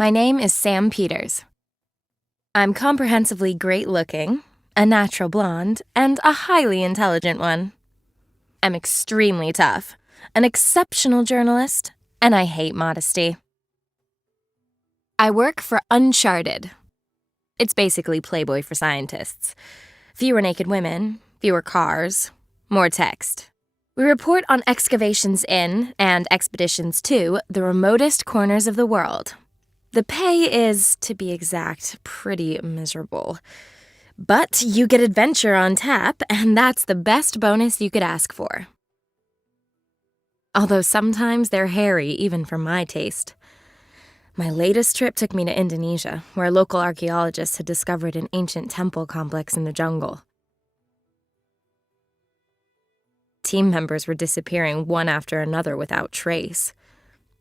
My name is Sam Peters. I'm comprehensively great-looking, a natural blonde, and a highly intelligent one. I'm extremely tough, an exceptional journalist, and I hate modesty. I work for Uncharted. It's basically Playboy for scientists. Fewer naked women, fewer cars, more text. We report on excavations in, and expeditions to, the remotest corners of the world. The pay is, to be exact, pretty miserable. But you get adventure on tap, and that's the best bonus you could ask for. Although sometimes they're hairy, even for my taste. My latest trip took me to Indonesia, where local archaeologists had discovered an ancient temple complex in the jungle. Team members were disappearing one after another without trace.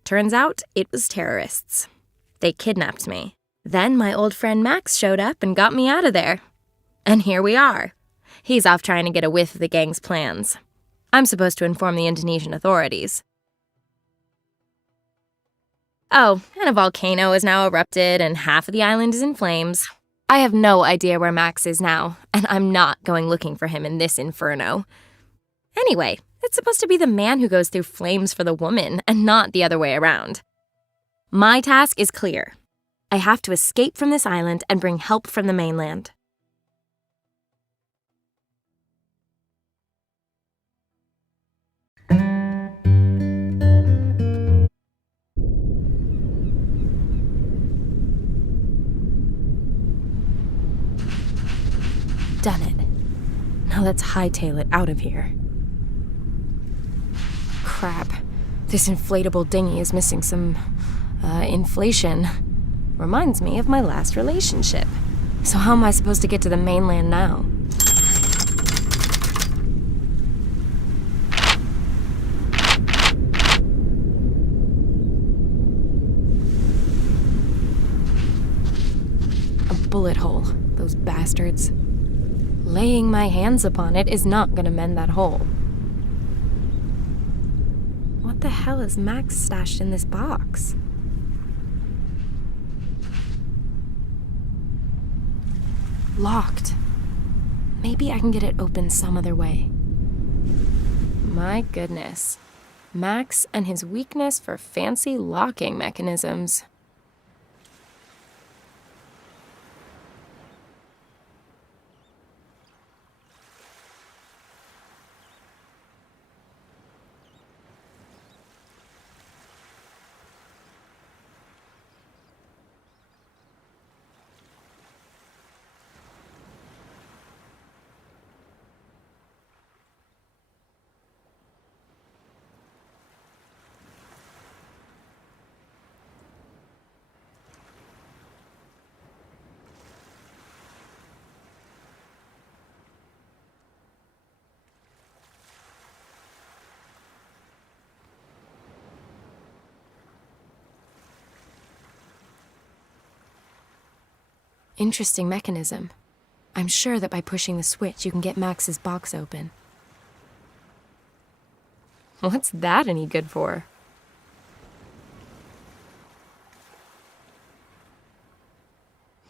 Turns out it was terrorists. They kidnapped me. Then my old friend Max showed up and got me out of there. And here we are. He's off trying to get a whiff of the gang's plans. I'm supposed to inform the Indonesian authorities. Oh, and a volcano has now erupted and half of the island is in flames. I have no idea where Max is now, and I'm not going looking for him in this inferno. Anyway, it's supposed to be the man who goes through flames for the woman, and not the other way around. My task is clear. I have to escape from this island and bring help from the mainland. Done it. Now let's hightail it out of here. Crap. This inflatable dinghy is missing some, inflation. Reminds me of my last relationship. So how am I supposed to get to the mainland now? A bullet hole, those bastards. Laying my hands upon it is not gonna mend that hole. What the hell is Max stashed in this box? Locked. Maybe I can get it open some other way. My goodness. Max and his weakness for fancy locking mechanisms. Interesting mechanism. I'm sure that by pushing the switch, you can get Max's box open. What's that any good for?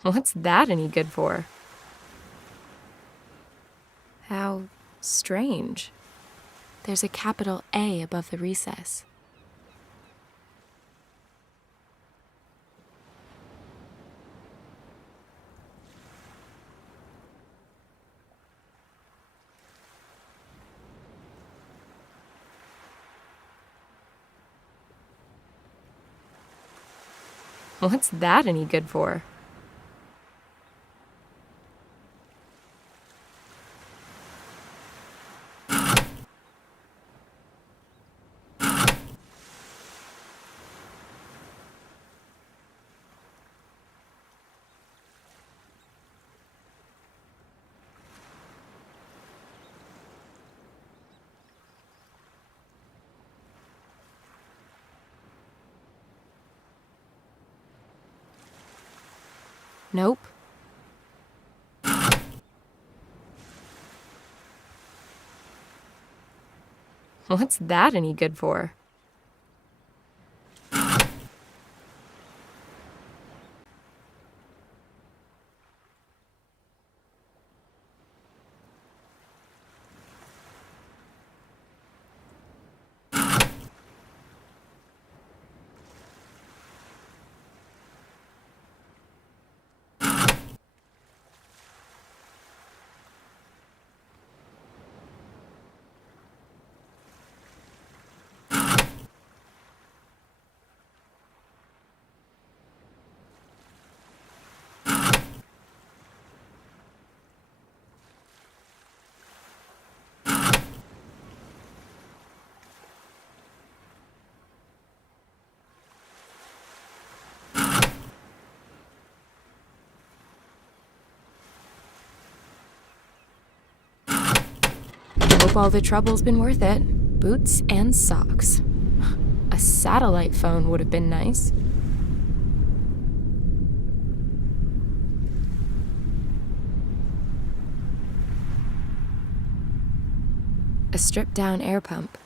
What's that any good for? How strange. There's a capital A above the recess. What's that any good for? Nope. What's that any good for? Well, the trouble's been worth it. Boots and socks. A satellite phone would have been nice. A stripped-down air pump.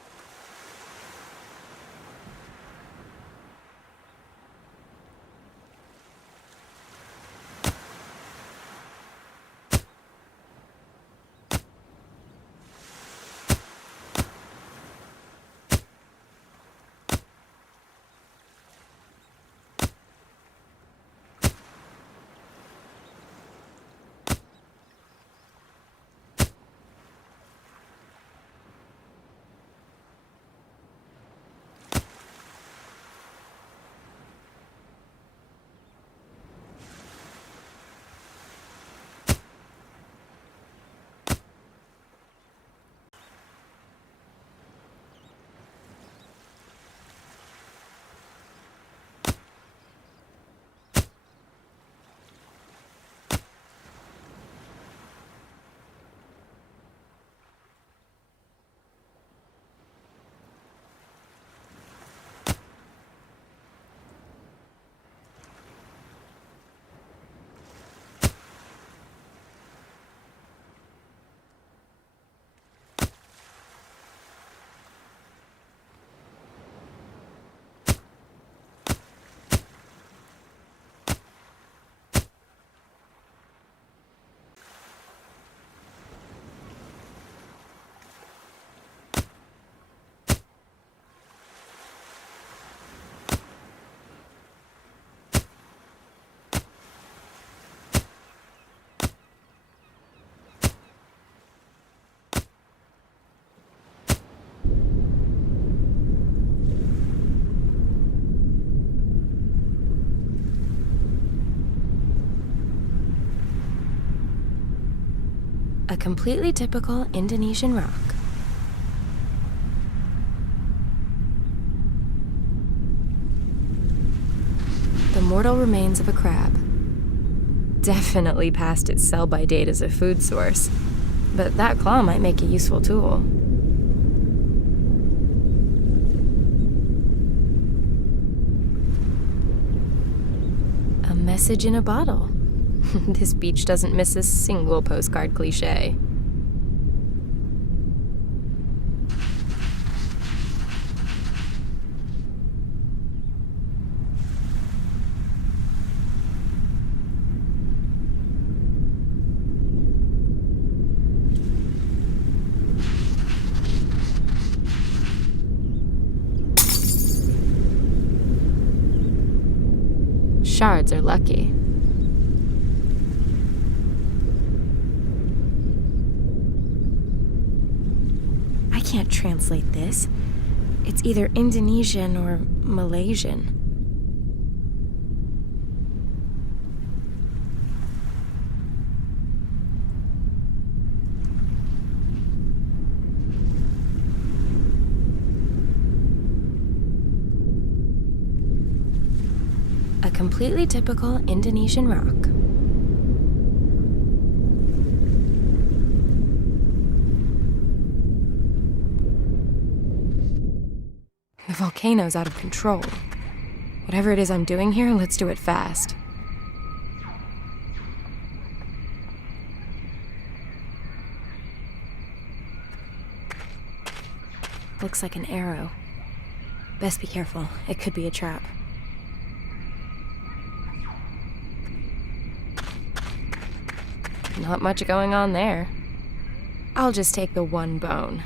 A completely typical Indonesian rock. The mortal remains of a crab. Definitely past its sell-by date as a food source, but that claw might make a useful tool. A message in a bottle. This beach doesn't miss a single postcard cliché. Shards are lucky. I can't translate this. It's either Indonesian or Malaysian. A completely typical Indonesian rock. The volcano's out of control. Whatever it is I'm doing here, let's do it fast. Looks like an arrow. Best be careful. It could be a trap. Not much going on there. I'll just take the one bone.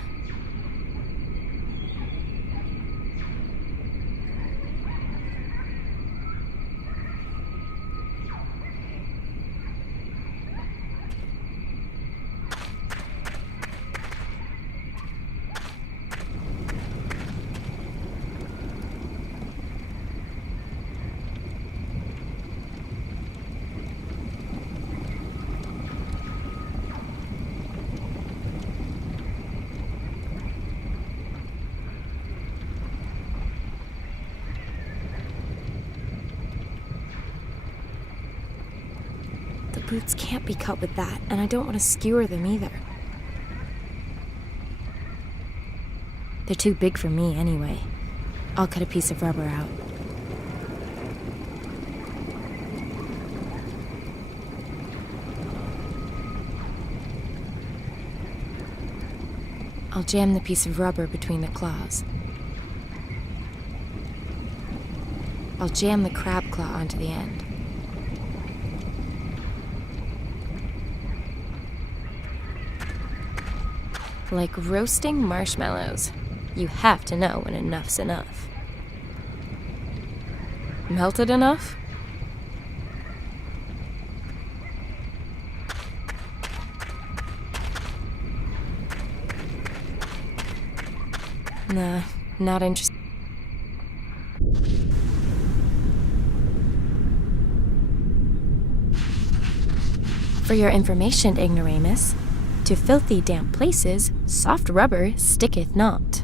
Boots can't be cut with that, and I don't want to skewer them either. They're too big for me anyway. I'll cut a piece of rubber out. I'll jam the piece of rubber between the claws. I'll jam the crab claw onto the end. Like roasting marshmallows, you have to know when enough's enough. Melted enough? Nah, not interested. For your information, ignoramus, to filthy, damp places, soft rubber sticketh not.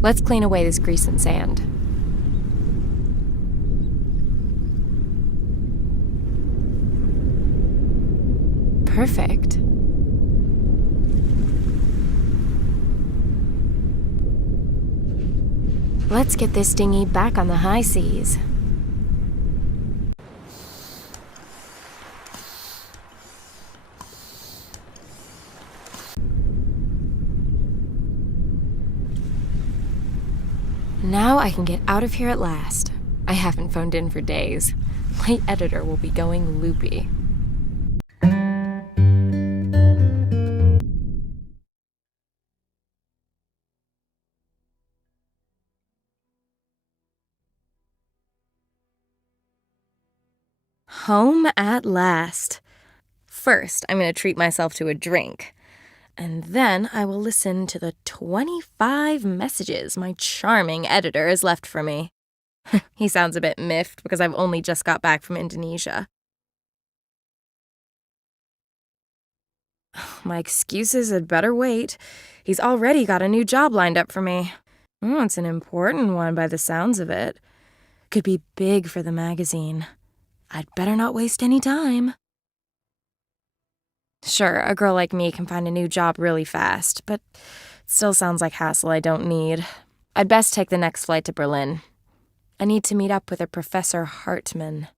Let's clean away this grease and sand. Perfect. Let's get this dinghy back on the high seas. Now I can get out of here at last. I haven't phoned in for days. My editor will be going loopy. Home at last. First, I'm going to treat myself to a drink. And then I will listen to the 25 messages my charming editor has left for me. He sounds a bit miffed because I've only just got back from Indonesia. My excuses had better wait. He's already got a new job lined up for me. Oh, it's an important one by the sounds of it. Could be big for the magazine. I'd better not waste any time. Sure, a girl like me can find a new job really fast, but it still sounds like hassle I don't need. I'd best take the next flight to Berlin. I need to meet up with a Professor Hartmann.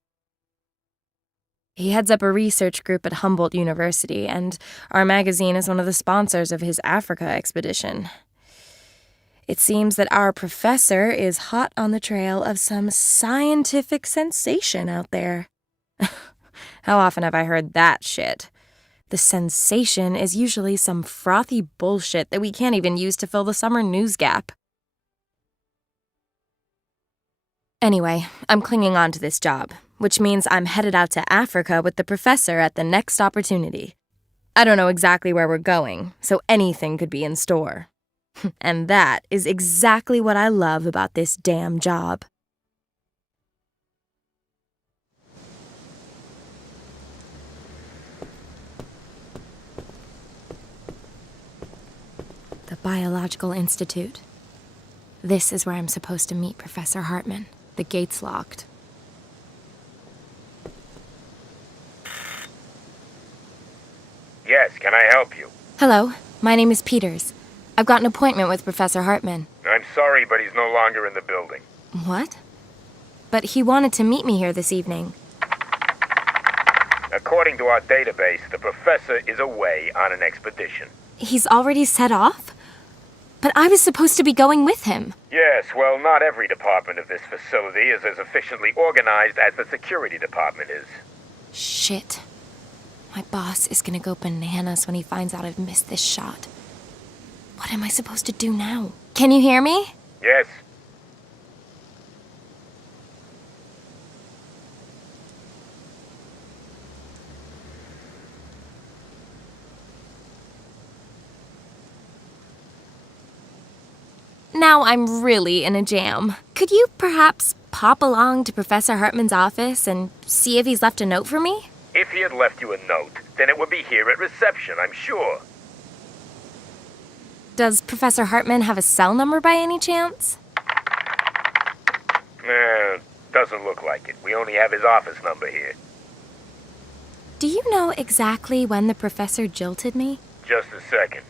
He heads up a research group at Humboldt University, and our magazine is one of the sponsors of his Africa expedition. It seems that our professor is hot on the trail of some scientific sensation out there. How often have I heard that shit? The sensation is usually some frothy bullshit that we can't even use to fill the summer news gap. Anyway, I'm clinging on to this job, which means I'm headed out to Africa with the professor at the next opportunity. I don't know exactly where we're going, so anything could be in store. And that is exactly what I love about this damn job. The Biological Institute. This is where I'm supposed to meet Professor Hartmann. The gate's locked. Yes, can I help you? Hello, my name is Peters. I've got an appointment with Professor Hartmann. I'm sorry, but he's no longer in the building. What? But he wanted to meet me here this evening. According to our database, the professor is away on an expedition. He's already set off? But I was supposed to be going with him. Yes, well, not every department of this facility is as efficiently organized as the security department is. Shit. My boss is gonna go bananas when he finds out I've missed this shot. What am I supposed to do now? Can you hear me? Yes. Now I'm really in a jam. Could you perhaps pop along to Professor Hartmann's office and see if he's left a note for me? If he had left you a note, then it would be here at reception, I'm sure. Does Professor Hartmann have a cell number by any chance? Doesn't look like it. We only have his office number here. Do you know exactly when the professor jilted me? Just a second.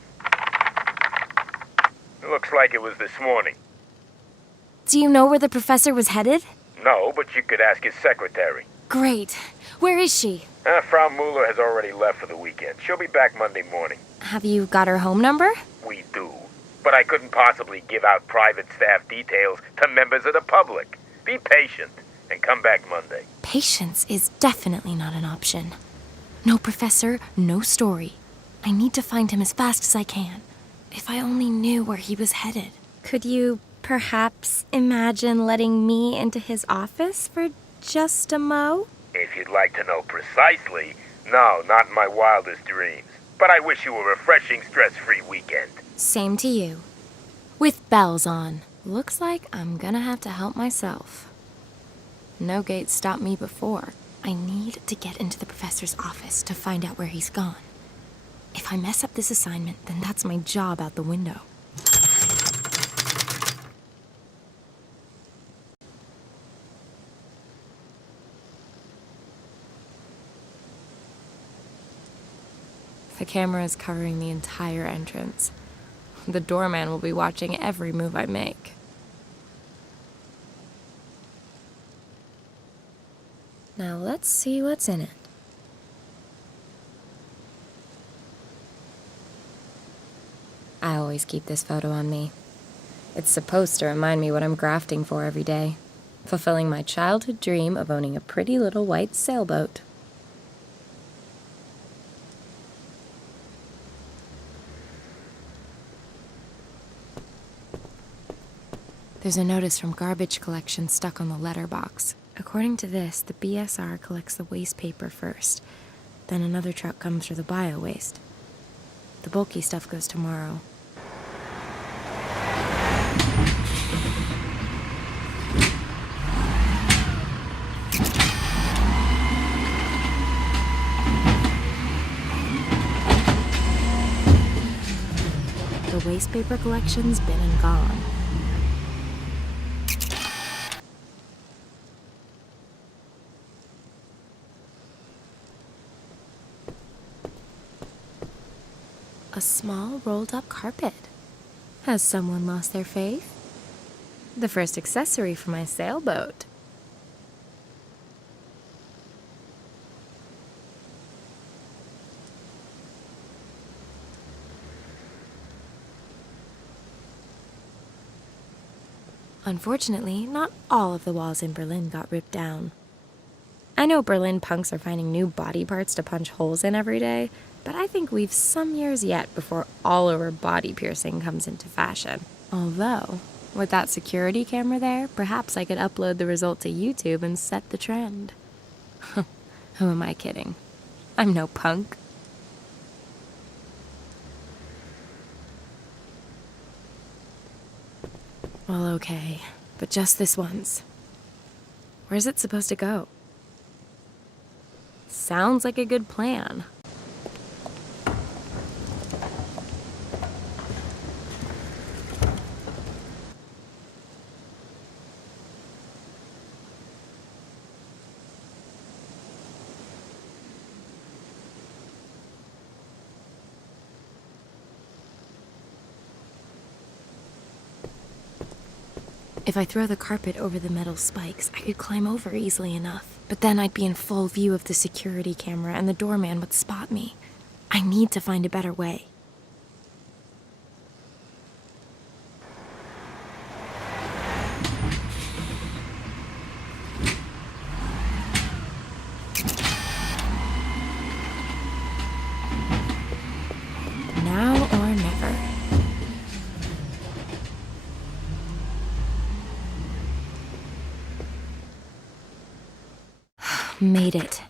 It looks like it was this morning. Do you know where the professor was headed? No, but you could ask his secretary. Great. Where is she? Frau Mueller has already left for the weekend. She'll be back Monday morning. Have you got her home number? We do. But I couldn't possibly give out private staff details to members of the public. Be patient and come back Monday. Patience is definitely not an option. No professor, no story. I need to find him as fast as I can. If I only knew where he was headed. Could you perhaps imagine letting me into his office for just a mo? If you'd like to know precisely, no, not in my wildest dreams. But I wish you a refreshing, stress-free weekend. Same to you. With bells on. Looks like I'm gonna have to help myself. No gate stopped me before. I need to get into the professor's office to find out where he's gone. If I mess up this assignment, then that's my job out the window. The camera is covering the entire entrance. The doorman will be watching every move I make. Now let's see what's in it. I always keep this photo on me. It's supposed to remind me what I'm grafting for every day. Fulfilling my childhood dream of owning a pretty little white sailboat. There's a notice from garbage collection stuck on the letterbox. According to this, the BSR collects the waste paper first. Then another truck comes for the bio-waste. The bulky stuff goes tomorrow. The waste paper collection's been and gone. A small rolled-up carpet. Has someone lost their faith? The first accessory for my sailboat. Unfortunately, not all of the walls in Berlin got ripped down. I know Berlin punks are finding new body parts to punch holes in every day, but I think we've some years yet before all-over body piercing comes into fashion. Although, with that security camera there, perhaps I could upload the result to YouTube and set the trend. Who am I kidding? I'm no punk. Well, okay, but just this once. Where's it supposed to go? Sounds like a good plan. If I throw the carpet over the metal spikes, I could climb over easily enough. But then I'd be in full view of the security camera and the doorman would spot me. I need to find a better way. Now or never. Made it.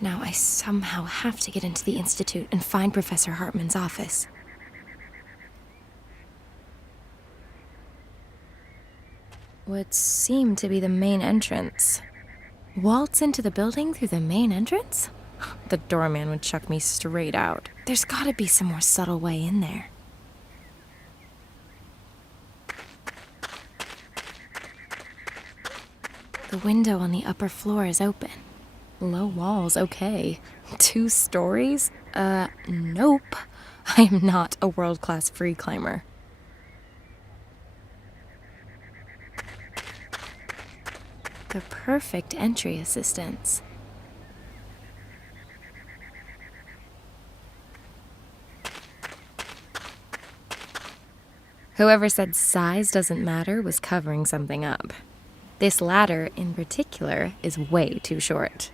Now I somehow have to get into the Institute and find Professor Hartman's office. What seemed to be the main entrance. Waltz into the building through the main entrance? The doorman would chuck me straight out. There's gotta be some more subtle way in there. The window on the upper floor is open. Low walls, okay. 2 stories? Nope. I am not a world-class free climber. The perfect entry assistance. Whoever said size doesn't matter was covering something up. This ladder, in particular, is way too short.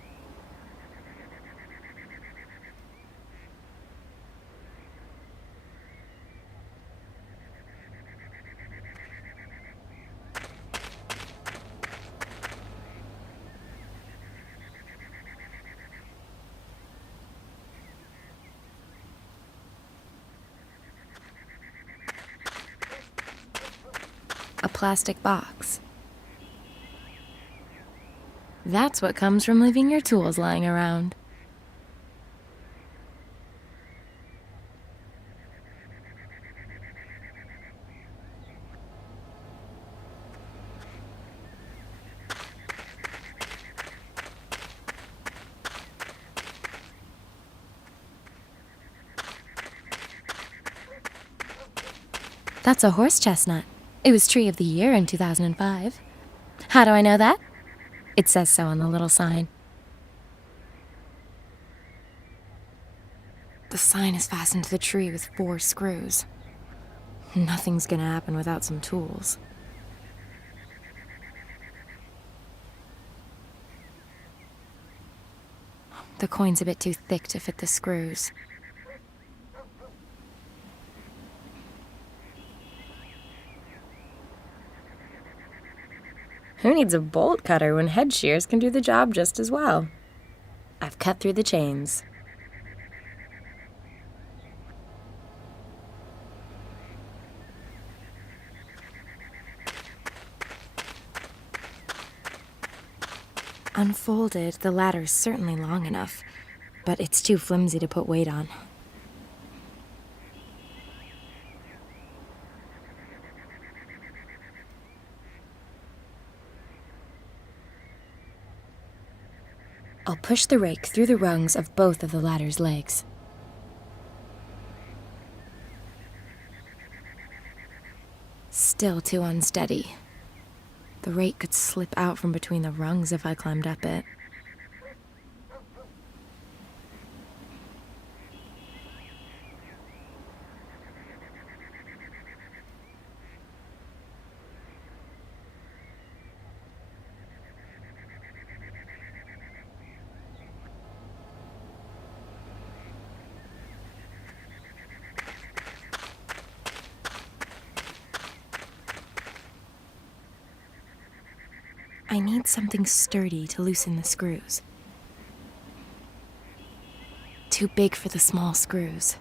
A plastic box. That's what comes from leaving your tools lying around. That's a horse chestnut. It was Tree of the Year in 2005. How do I know that? It says so on the little sign. The sign is fastened to the tree with 4 screws. Nothing's gonna happen without some tools. The coin's a bit too thick to fit the screws. Who needs a bolt cutter when head shears can do the job just as well? I've cut through the chains. Unfolded, the ladder's certainly long enough, but it's too flimsy to put weight on. I'll push the rake through the rungs of both of the ladder's legs. Still too unsteady. The rake could slip out from between the rungs if I climbed up it. I need something sturdy to loosen the screws. Too big for the small screws.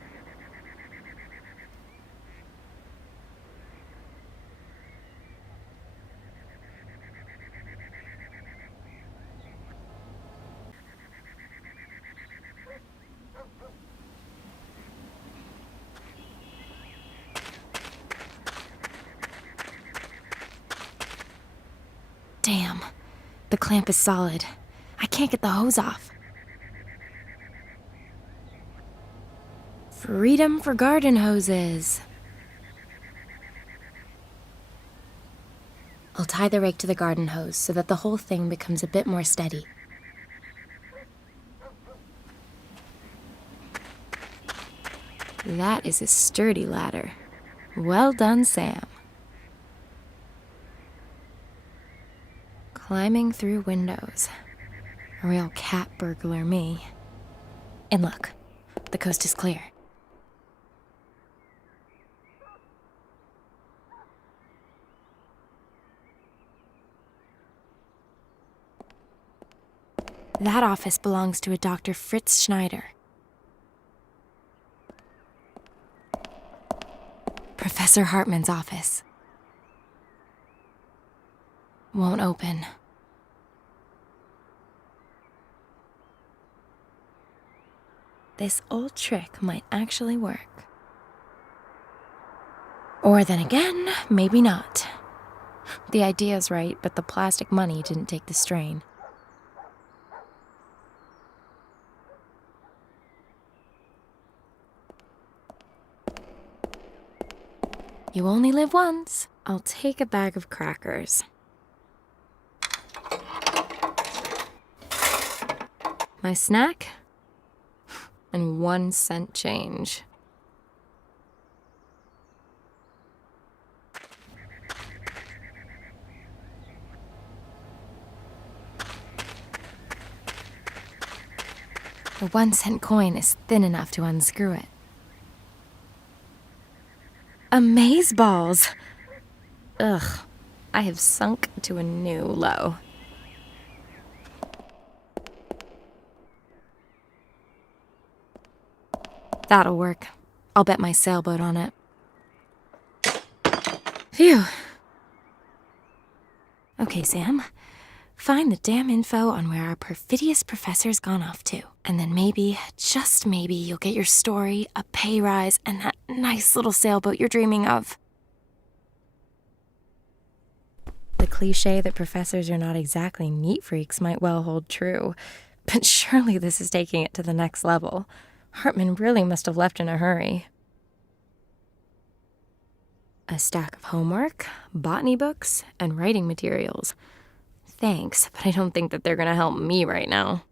Damn, the clamp is solid. I can't get the hose off. Freedom for garden hoses. I'll tie the rake to the garden hose so that the whole thing becomes a bit more steady. That is a sturdy ladder. Well done, Sam. Climbing through windows. A real cat burglar me. And look, the coast is clear. That office belongs to a Dr. Fritz Schneider. Professor Hartman's office. Won't open. This old trick might actually work. Or then again, maybe not. The idea's right, but the plastic money didn't take the strain. You only live once. I'll take a bag of crackers. My snack? And 1 cent change. The 1 cent coin is thin enough to unscrew it. Amazeballs! Ugh, I have sunk to a new low. That'll work. I'll bet my sailboat on it. Phew. Okay, Sam. Find the damn info on where our perfidious professor's gone off to. And then maybe, just maybe, you'll get your story, a pay rise, and that nice little sailboat you're dreaming of. The cliche that professors are not exactly neat freaks might well hold true. But surely this is taking it to the next level. Hartman really must have left in a hurry. A stack of homework, botany books, and writing materials. Thanks, but I don't think that they're gonna help me right now.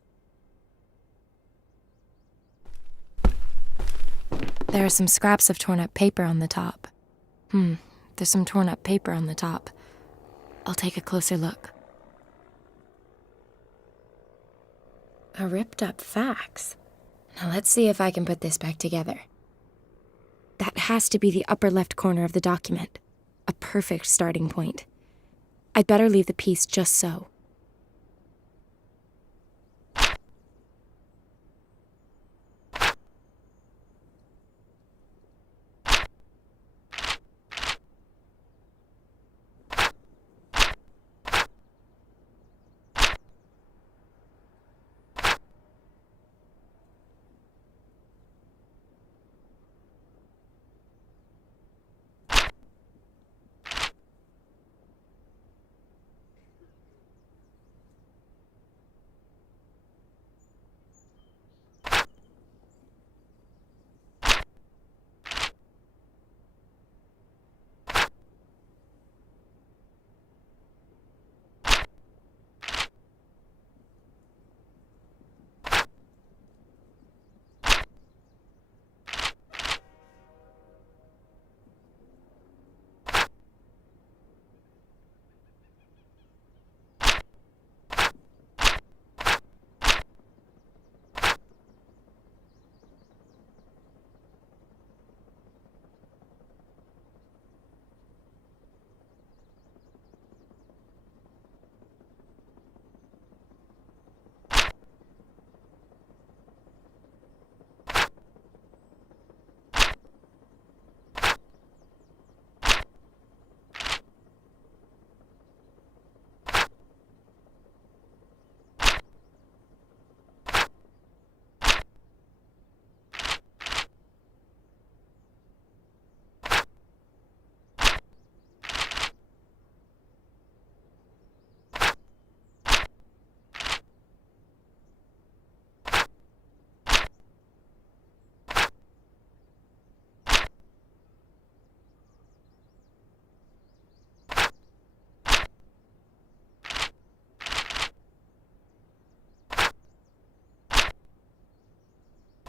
There are some scraps of torn up paper on the top. There's some torn up paper on the top. I'll take a closer look. A ripped up fax. Now let's see if I can put this back together. That has to be the upper left corner of the document. A perfect starting point. I'd better leave the piece just so.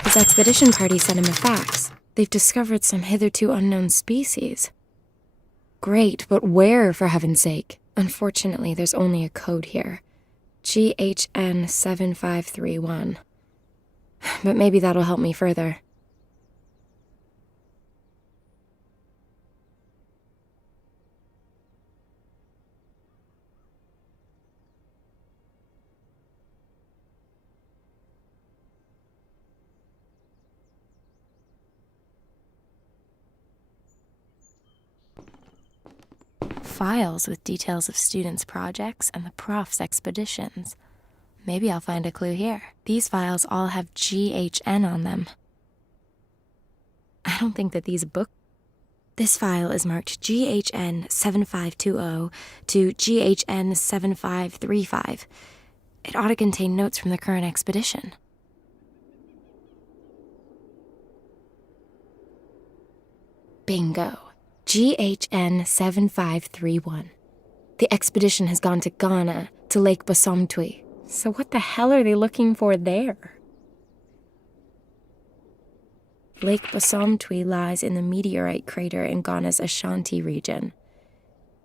His expedition party sent him a fax. They've discovered some hitherto unknown species. Great, but where, for heaven's sake? Unfortunately, there's only a code here. GHN 7531. But maybe that'll help me further. Files with details of students' projects and the prof's expeditions. Maybe I'll find a clue here. These files all have GHN on them. I don't think that these books... This file is marked GHN 7520 to GHN 7535. It ought to contain notes from the current expedition. Bingo. GHN 7531. The expedition has gone to Ghana, to Lake Bosumtwi. So what the hell are they looking for there? Lake Bosumtwi lies in the meteorite crater in Ghana's Ashanti region.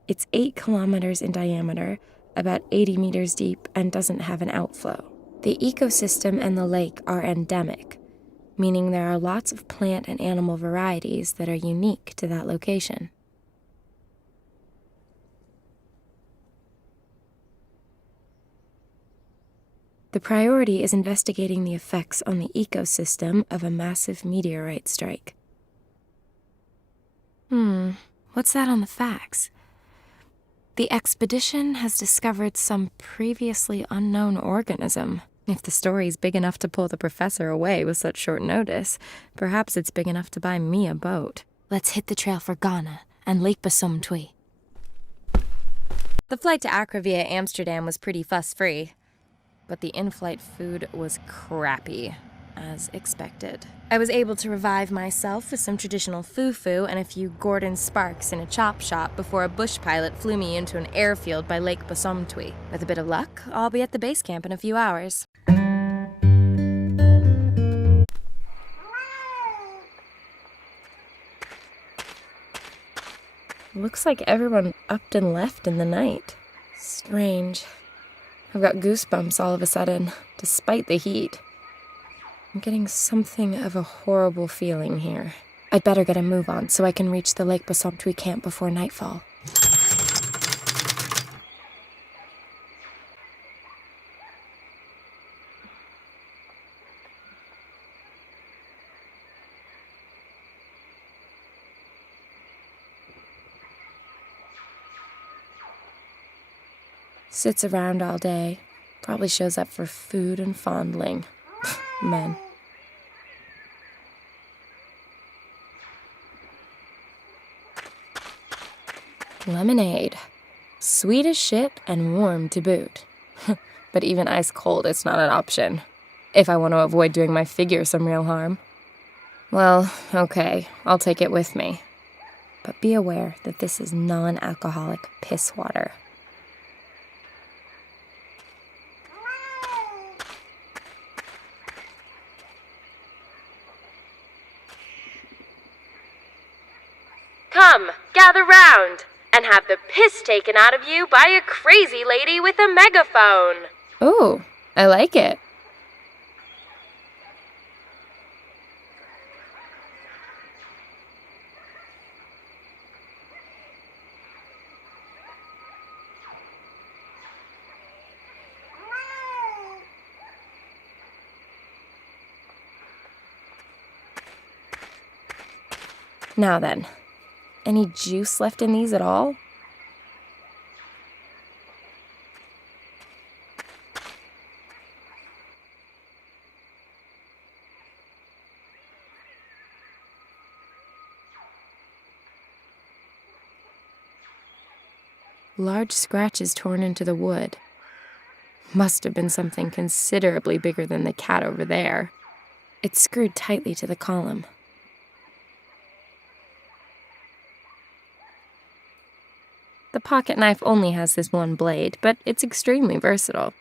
It's 8 kilometers in diameter, about 80 meters deep, and doesn't have an outflow. The ecosystem and the lake are endemic, meaning there are lots of plant and animal varieties that are unique to that location. The priority is investigating the effects on the ecosystem of a massive meteorite strike. What's that on the facts? The expedition has discovered some previously unknown organism. If the story's big enough to pull the professor away with such short notice, perhaps it's big enough to buy me a boat. Let's hit the trail for Ghana and Lake Bosumtwi. The flight to Accra via Amsterdam was pretty fuss-free, but the in-flight food was crappy, as expected. I was able to revive myself with some traditional fufu and a few Gordon Sparks in a chop shop before a bush pilot flew me into an airfield by Lake Bosumtwi. With a bit of luck, I'll be at the base camp in a few hours. Looks like everyone upped and left in the night. Strange. I've got goosebumps all of a sudden, despite the heat. I'm getting something of a horrible feeling here. I'd better get a move on so I can reach the Lake Bosumtwi camp before nightfall. Sits around all day. Probably shows up for food and fondling. Men. Lemonade. Sweet as shit and warm to boot. But even ice cold, it's not an option. If I want to avoid doing my figure some real harm. Well, okay, I'll take it with me. But be aware that this is non-alcoholic piss water. Come, gather round, and have the piss taken out of you by a crazy lady with a megaphone. Ooh, I like it. Now then, any juice left in these at all? Large scratches torn into the wood. Must have been something considerably bigger than the cat over there. It's screwed tightly to the column. The pocket knife only has this one blade, but it's extremely versatile.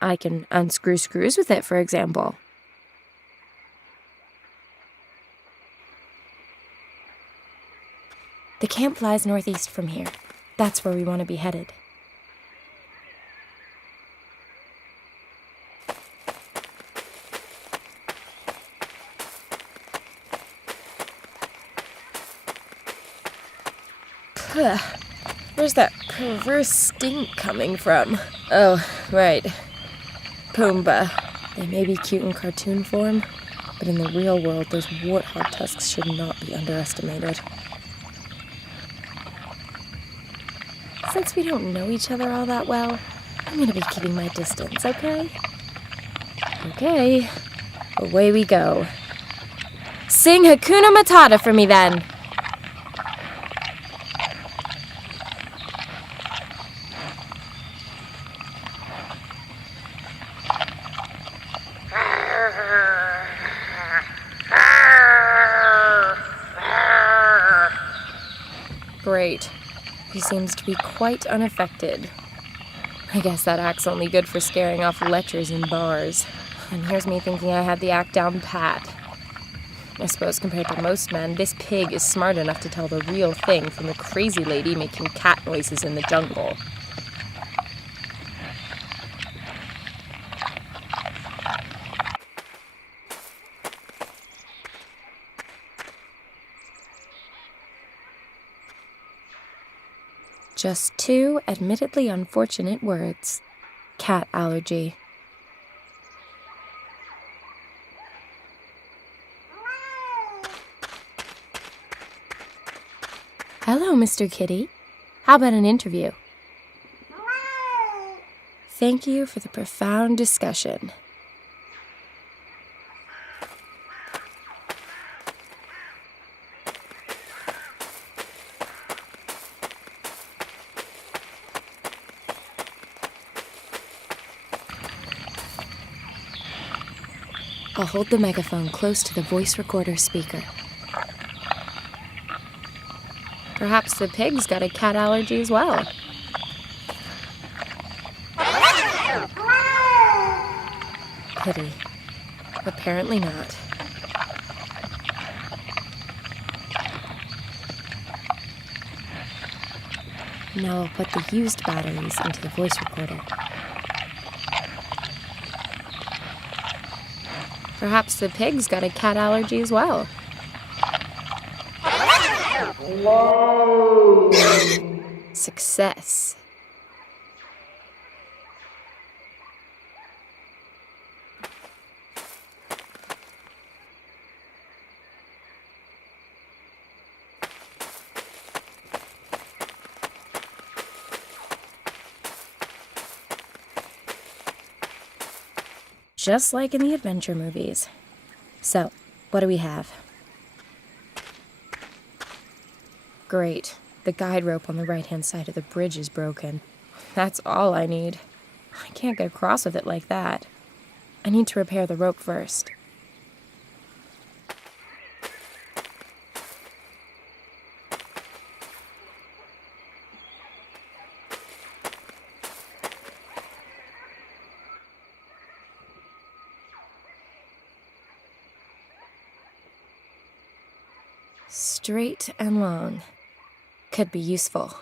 I can unscrew screws with it, for example. The camp lies northeast from here. That's where we want to be headed. Where's that perverse stink coming from? Oh, right. Pumbaa. They may be cute in cartoon form, but in the real world, those warthog tusks should not be underestimated. Since we don't know each other all that well, I'm gonna be keeping my distance, okay? Okay. Away we go. Sing Hakuna Matata for me, then. great. He seems to be quite unaffected. I guess that act's only good for scaring off lechers in bars. And here's me thinking I had the act down pat. I suppose compared to most men, this pig is smart enough to tell the real thing from the crazy lady making cat noises in the jungle. Just two admittedly unfortunate words. Cat allergy. Hello, Mr. Kitty. How about an interview? Thank you for the profound discussion. I'll hold the megaphone close to the voice recorder speaker. Perhaps the pig's got a cat allergy as well. Pity. Apparently not. Now I'll put the used batteries into the voice recorder. Perhaps the pig's got a cat allergy as well. Success. Just like in the adventure movies. So, what do we have? Great. The guide rope on the right-hand side of the bridge is broken. That's all I need. I can't get across with it like that. I need to repair the rope first. Straight and long. Could be useful.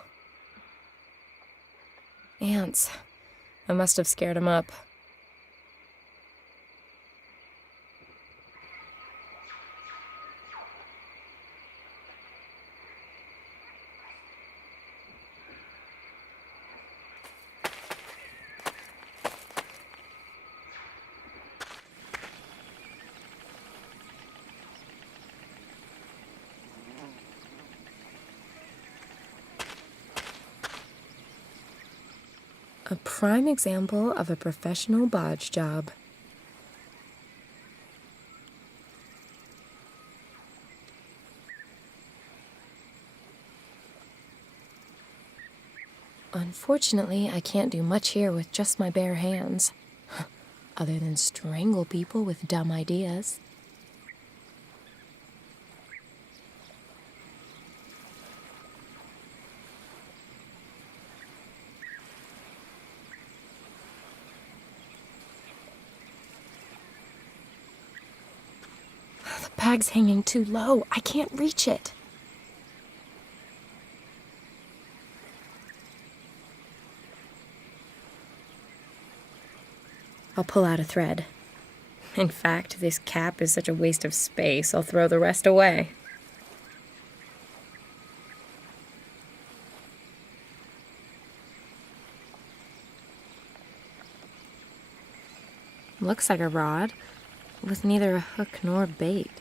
Ants. I must have scared them up. A prime example of a professional bodge job. Unfortunately, I can't do much here with just my bare hands, other than strangle people with dumb ideas. The bag's hanging too low. I can't reach it. I'll pull out a thread. In fact, this cap is such a waste of space, I'll throw the rest away. Looks like a rod, with neither a hook nor bait.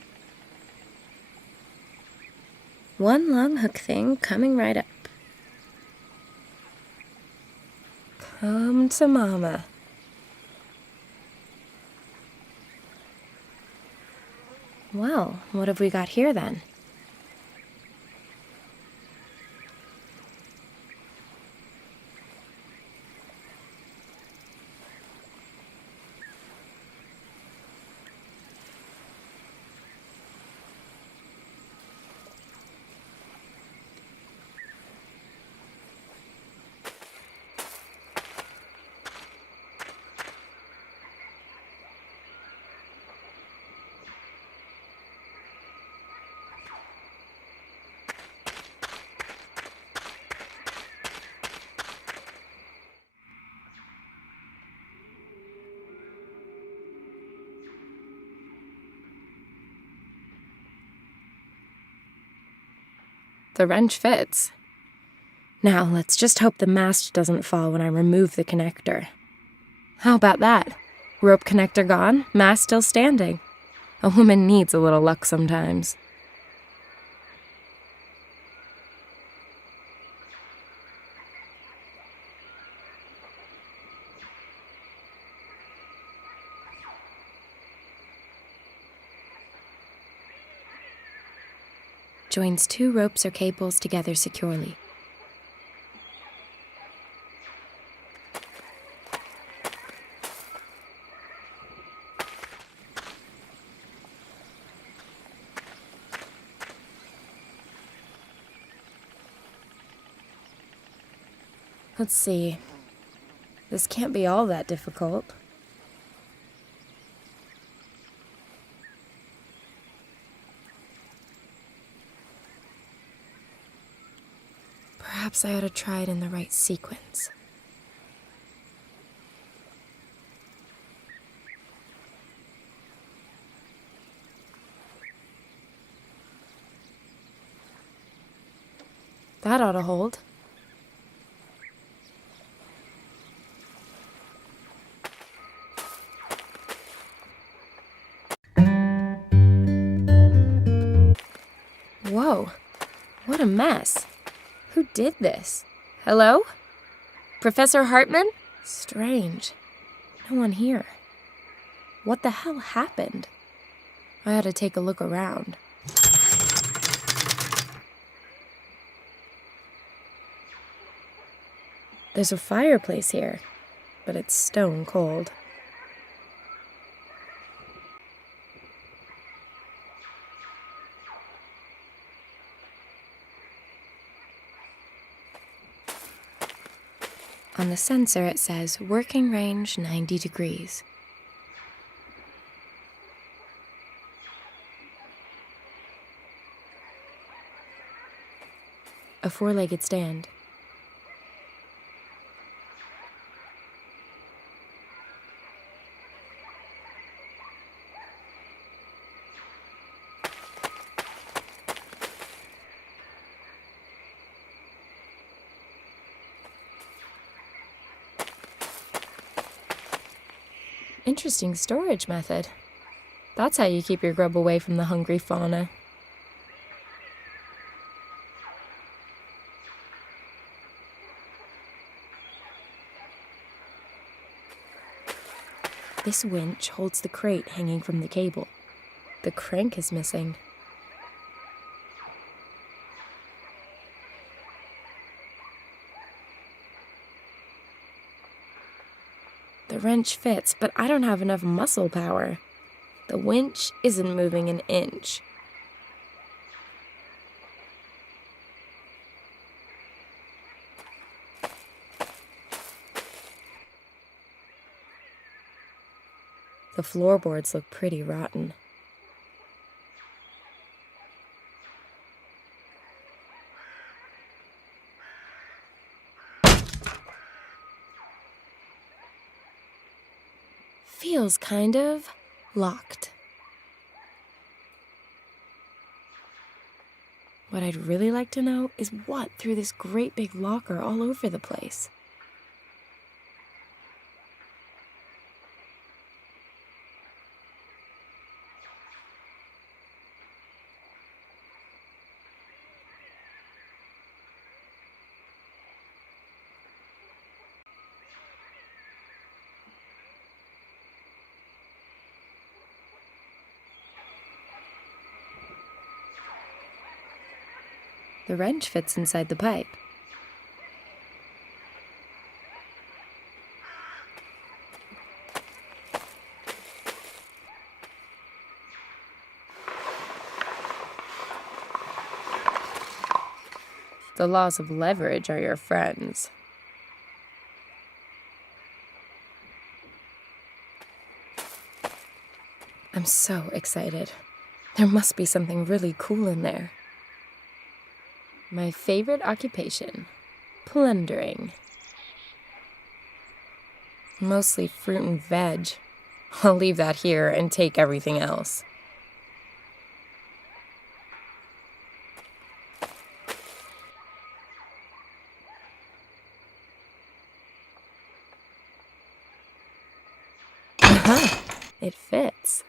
One long hook thing coming right up. Come to Mama. Well, what have we got here then? The wrench fits. Now, let's just hope the mast doesn't fall when I remove the connector. How about that? Rope connector gone, mast still standing. A woman needs a little luck sometimes. Joins 2 ropes or cables together securely. Let's see. This can't be all that difficult. Perhaps I ought to try it in the right sequence. That ought to hold. Whoa, what a mess. Who did this? Hello? Professor Hartman? Strange. No one here. What the hell happened? I ought to take a look around. There's a fireplace here, but it's stone cold. On the sensor it says, working range 90 degrees. A 4-legged stand. Interesting storage method. That's how you keep your grub away from the hungry fauna. This winch holds the crate hanging from the cable. The crank is missing. The wrench fits, but I don't have enough muscle power. The winch isn't moving an inch. The floorboards look pretty rotten. Feels kind of locked. What I'd really like to know is what threw this great big locker all over the place. The wrench fits inside the pipe. The laws of leverage are your friends. I'm so excited. There must be something really cool in there. My favorite occupation, plundering. Mostly fruit and veg. I'll leave that here and take everything else. Huh, it fits.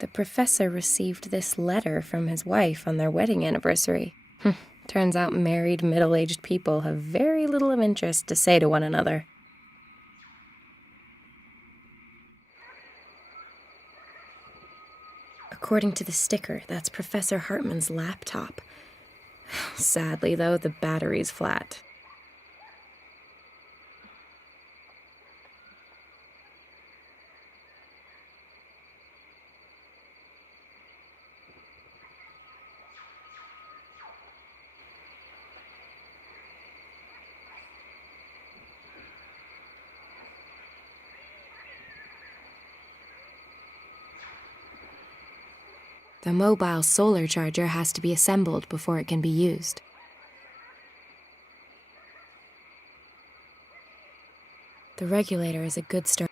The professor received this letter from his wife on their wedding anniversary. Turns out married, middle-aged people have very little of interest to say to one another. According to the sticker, that's Professor Hartman's laptop. Sadly, though, the battery's flat. The mobile solar charger has to be assembled before it can be used. The regulator is a good start.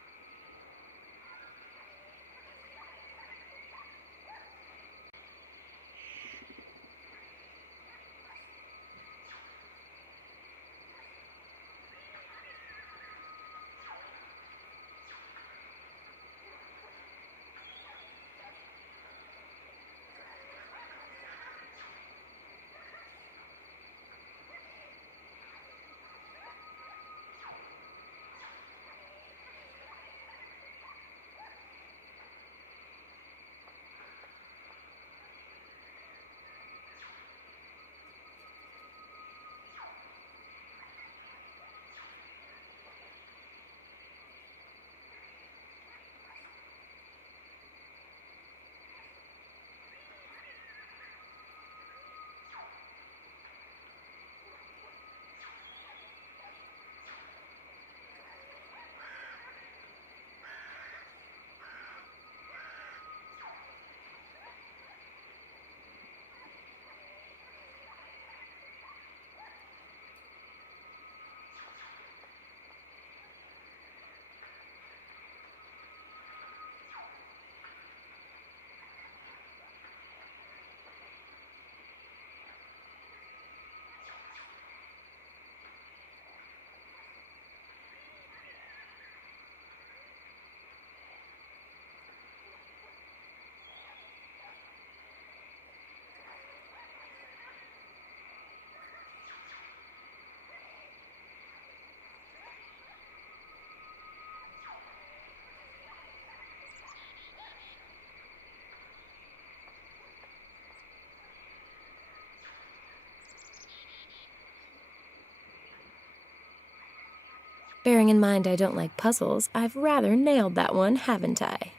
Bearing in mind I don't like puzzles, I've rather nailed that one, haven't I?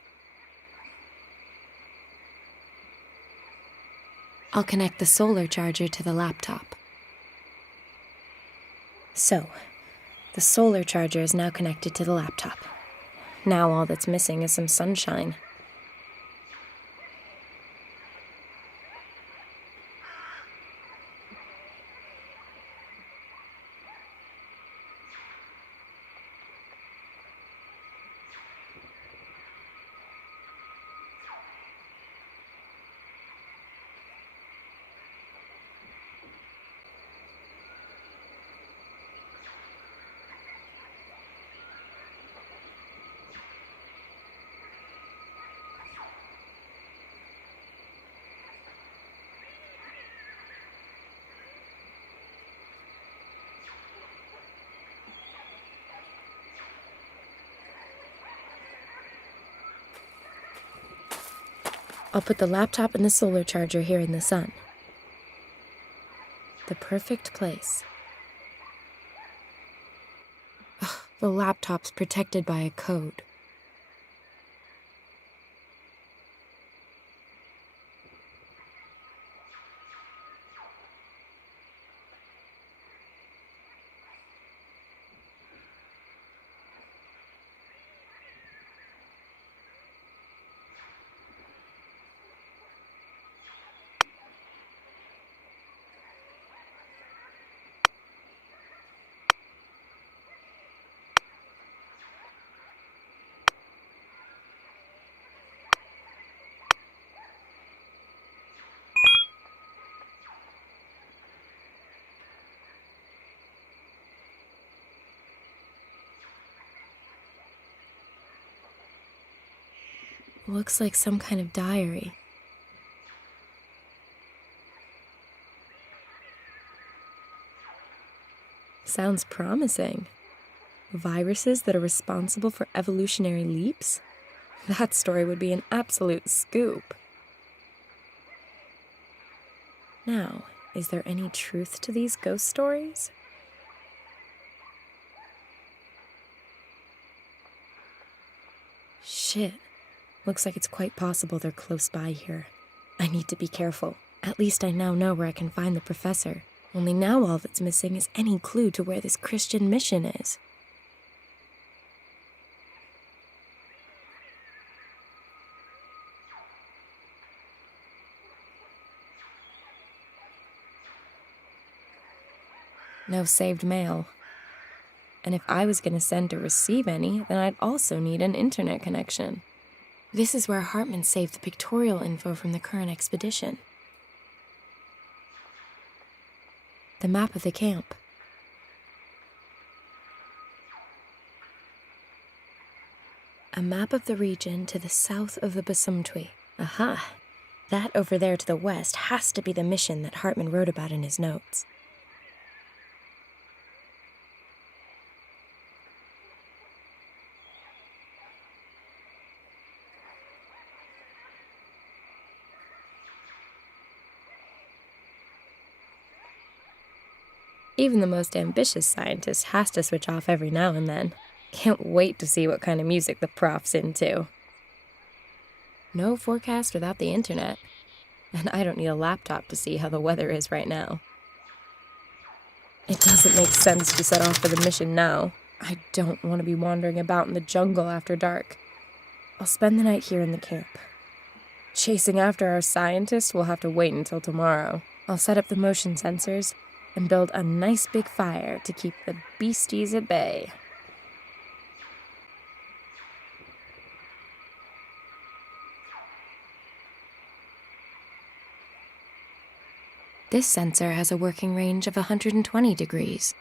I'll connect the solar charger to the laptop. So, the solar charger is now connected to the laptop. Now all that's missing is some sunshine. I'll put the laptop and the solar charger here in the sun. The perfect place. Ugh, the laptop's protected by a code. Looks like some kind of diary. Sounds promising. Viruses that are responsible for evolutionary leaps? That story would be an absolute scoop. Now, is there any truth to these ghost stories? Shit. Looks like it's quite possible they're close by here. I need to be careful. At least I now know where I can find the professor. Only now all that's missing is any clue to where this Christian mission is. No saved mail. And if I was going to send or receive any, then I'd also need an internet connection. This is where Hartman saved the pictorial info from the current expedition. The map of the camp. A map of the region to the south of the Bosumtwi. Aha! That over there to the west has to be the mission that Hartman wrote about in his notes. Even the most ambitious scientist has to switch off every now and then. Can't wait to see what kind of music the prof's into. No forecast without the internet. And I don't need a laptop to see how the weather is right now. It doesn't make sense to set off for the mission now. I don't want to be wandering about in the jungle after dark. I'll spend the night here in the camp. Chasing after our scientists will have to wait until tomorrow. I'll set up the motion sensors and build a nice big fire to keep the beasties at bay. This sensor has a working range of 120 degrees.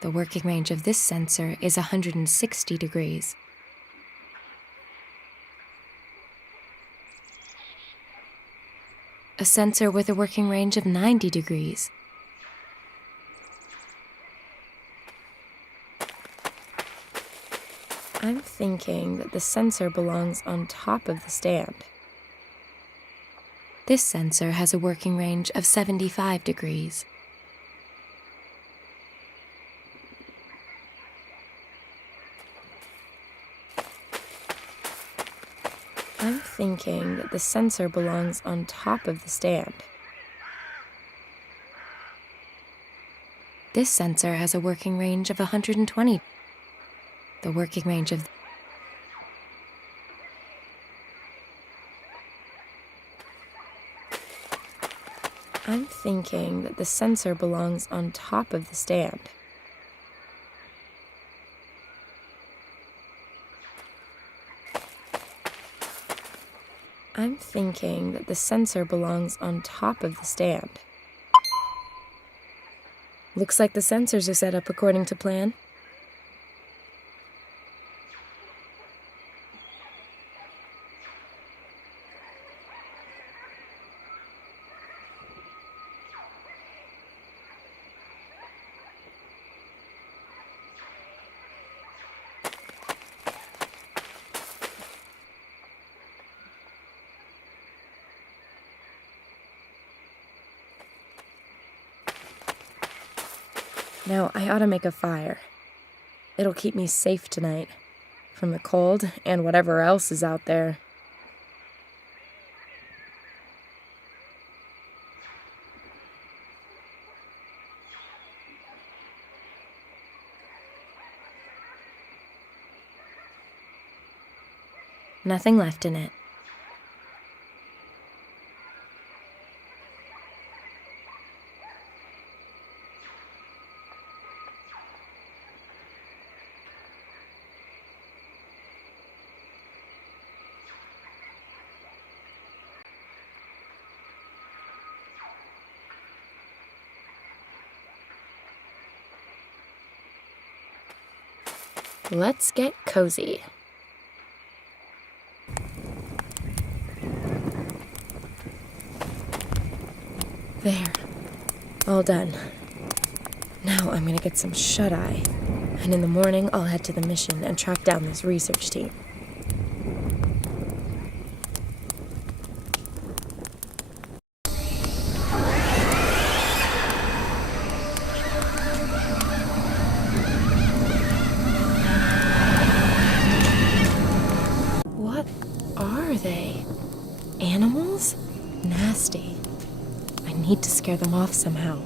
The working range of this sensor is 160 degrees. A sensor with a working range of 90 degrees. I'm thinking that the sensor belongs on top of the stand. This sensor has a working range of 75 degrees. I'm thinking that the sensor belongs on top of the stand. This sensor has a working range of 120. The working range of... I'm thinking that the sensor belongs on top of the stand. I'm thinking that the sensor belongs on top of the stand. Looks like the sensors are set up according to plan. Now, I ought to make a fire. It'll keep me safe tonight, from the cold and whatever else is out there. Nothing left in it. Let's get cozy. There. All done. Now I'm gonna get some shut-eye. And in the morning, I'll head to the mission and track down this research team. What are they? Animals? Nasty. I need to scare them off somehow.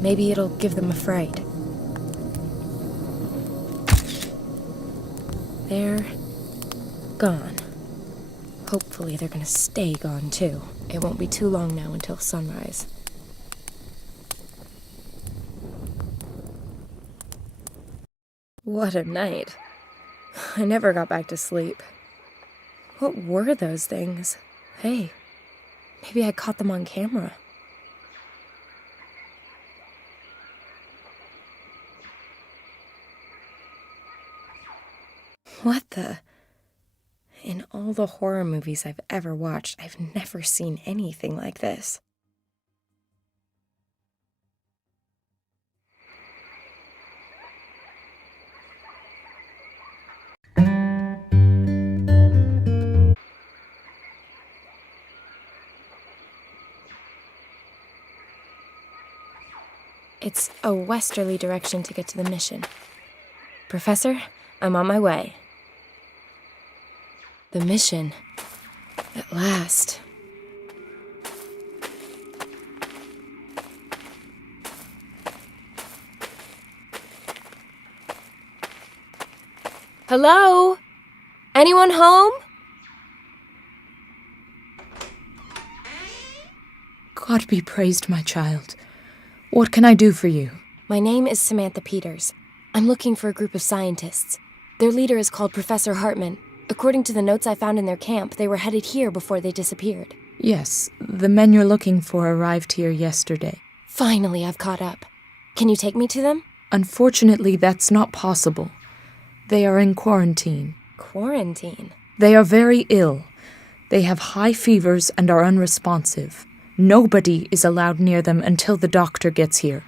Maybe it'll give them a fright. They're gone. Hopefully they're gonna stay gone too. It won't be too long now until sunrise. What a night. I never got back to sleep. What were those things? Hey, maybe I caught them on camera. What the? In all the horror movies I've ever watched, I've never seen anything like this. It's a westerly direction to get to the mission. Professor, I'm on my way. The mission. At last. Hello? Anyone home? God be praised, my child. What can I do for you? My name is Samantha Peters. I'm looking for a group of scientists. Their leader is called Professor Hartman. According to the notes I found in their camp, they were headed here before they disappeared. Yes, the men you're looking for arrived here yesterday. Finally, I've caught up. Can you take me to them? Unfortunately, that's not possible. They are in quarantine. Quarantine? They are very ill. They have high fevers and are unresponsive. Nobody is allowed near them until the doctor gets here.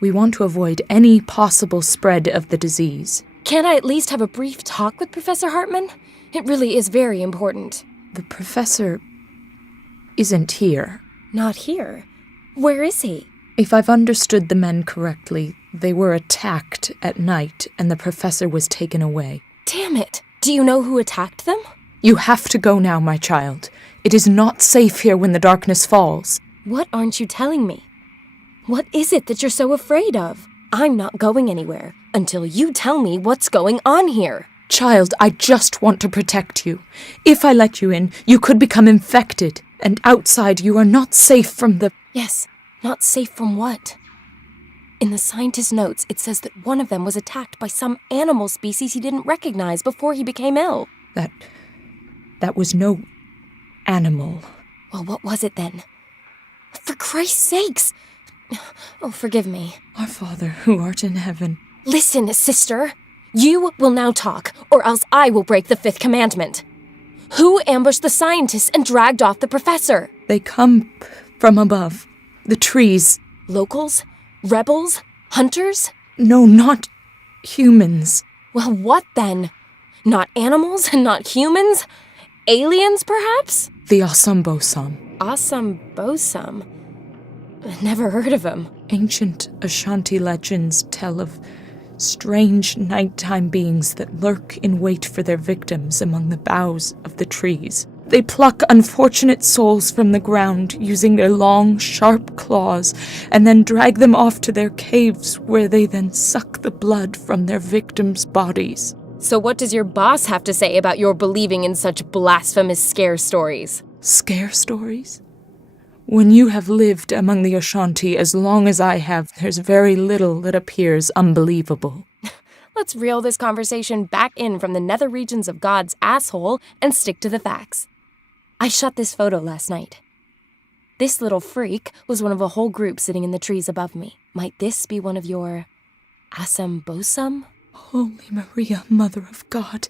We want to avoid any possible spread of the disease. Can't I at least have a brief talk with Professor Hartman? It really is very important. The professor isn't here. Not here? Where is he? If I've understood the men correctly, they were attacked at night and the professor was taken away. Damn it! Do you know who attacked them? You have to go now, my child. It is not safe here when the darkness falls. What aren't you telling me? What is it that you're so afraid of? I'm not going anywhere until you tell me what's going on here. Child, I just want to protect you. If I let you in, you could become infected. And outside, you are not safe from the... Yes, not safe from what? In the scientist's notes, it says that one of them was attacked by some animal species he didn't recognize before he became ill. That was no animal. Well, what was it then? For Christ's sakes! Oh, forgive me. Our Father, who art in heaven. Listen, sister. You will now talk, or else I will break the fifth commandment. Who ambushed the scientists and dragged off the professor? They come from above. The trees. Locals? Rebels? Hunters? No, not humans. Well, what then? Not animals? Not humans? Aliens, perhaps? The Asambosam. Asambosam? Never heard of them. Ancient Ashanti legends tell of strange nighttime beings that lurk in wait for their victims among the boughs of the trees. They pluck unfortunate souls from the ground using their long, sharp claws and then drag them off to their caves where they then suck the blood from their victims' bodies. So what does your boss have to say about your believing in such blasphemous scare stories? Scare stories? When you have lived among the Ashanti as long as I have, there's very little that appears unbelievable. Let's reel this conversation back in from the nether regions of God's asshole and stick to the facts. I shot this photo last night. This little freak was one of a whole group sitting in the trees above me. Might this be one of your Asambosum? Holy Maria, Mother of God,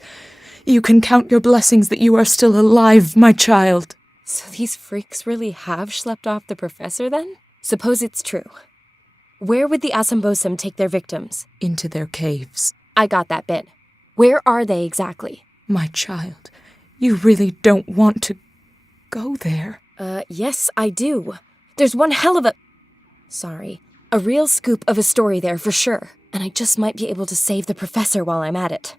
you can count your blessings that you are still alive, my child. So these freaks really have schlepped off the professor, then? Suppose it's true. Where would the Asambosum take their victims? Into their caves. I got that bit. Where are they exactly? My child, you really don't want to go there. Yes, I do. There's one hell of a real scoop of a story there for sure. And I just might be able to save the professor while I'm at it.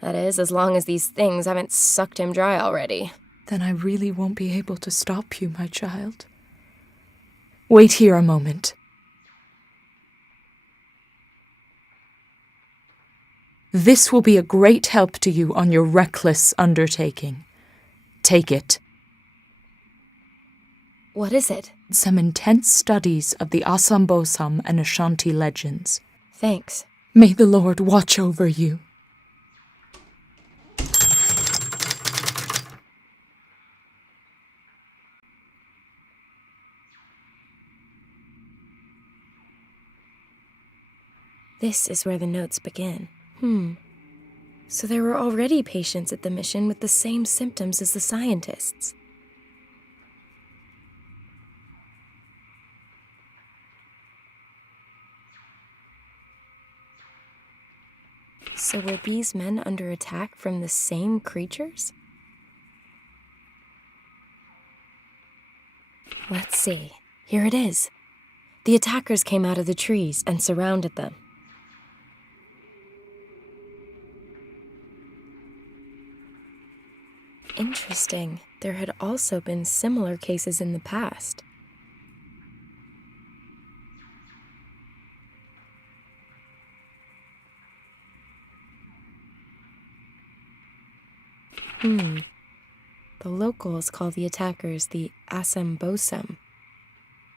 That is, as long as these things haven't sucked him dry already. Then I really won't be able to stop you, my child. Wait here a moment. This will be a great help to you on your reckless undertaking. Take it. What is it? Some intense studies of the Asambosam and Ashanti legends. Thanks. May the Lord watch over you. This is where the notes begin. So there were already patients at the mission with the same symptoms as the scientists. So were these men under attack from the same creatures? Let's see. Here it is. The attackers came out of the trees and surrounded them. Interesting. There had also been similar cases in the past. The locals call the attackers the Asambosum.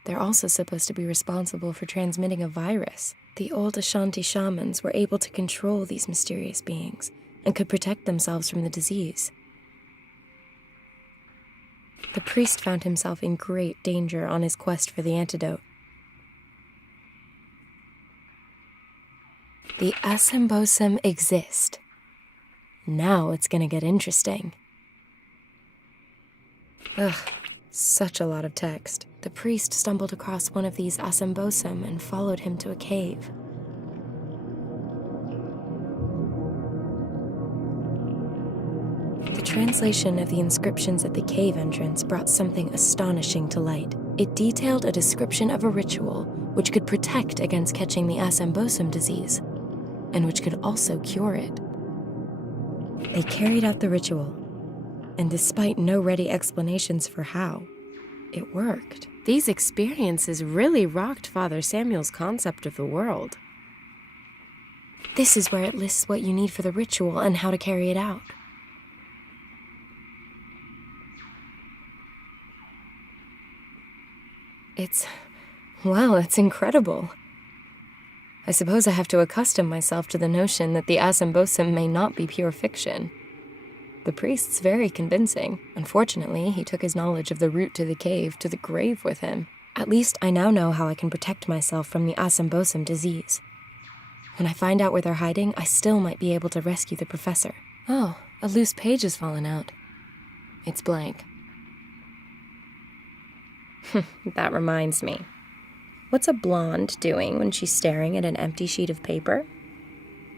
They're also supposed to be responsible for transmitting a virus. The old Ashanti shamans were able to control these mysterious beings and could protect themselves from the disease. The priest found himself in great danger on his quest for the antidote. The Asambosum exist. Now it's gonna get interesting. Ugh, such a lot of text. The priest stumbled across one of these Asambosum and followed him to a cave. The translation of the inscriptions at the cave entrance brought something astonishing to light. It detailed a description of a ritual which could protect against catching the Asambosum disease, and which could also cure it. They carried out the ritual, and despite no ready explanations for how, it worked. These experiences really rocked Father Samuel's concept of the world. This is where it lists what you need for the ritual and how to carry it out. It's incredible. I suppose I have to accustom myself to the notion that the Asambosum may not be pure fiction. The priest's very convincing. Unfortunately, he took his knowledge of the route to the cave to the grave with him. At least I now know how I can protect myself from the Asambosum disease. When I find out where they're hiding, I still might be able to rescue the professor. Oh, a loose page has fallen out. It's blank. That reminds me. What's a blonde doing when she's staring at an empty sheet of paper?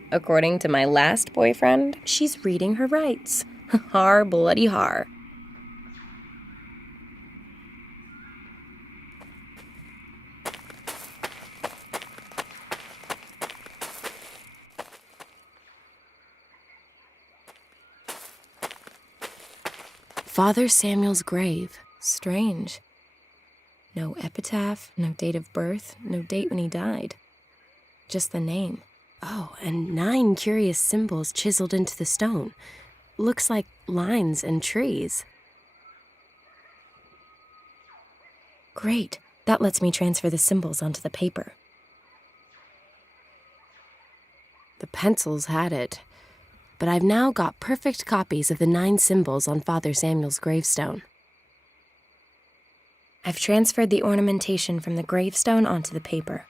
According to my last boyfriend, she's reading her rights. Har bloody har. Father Samuel's grave. Strange. No epitaph, no date of birth, no date when he died. Just the name. Oh, and 9 curious symbols chiseled into the stone. Looks like lines and trees. Great. That lets me transfer the symbols onto the paper. The pencils had it, but I've now got perfect copies of the 9 symbols on Father Samuel's gravestone. I've transferred the ornamentation from the gravestone onto the paper.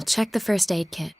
I'll check the first aid kit.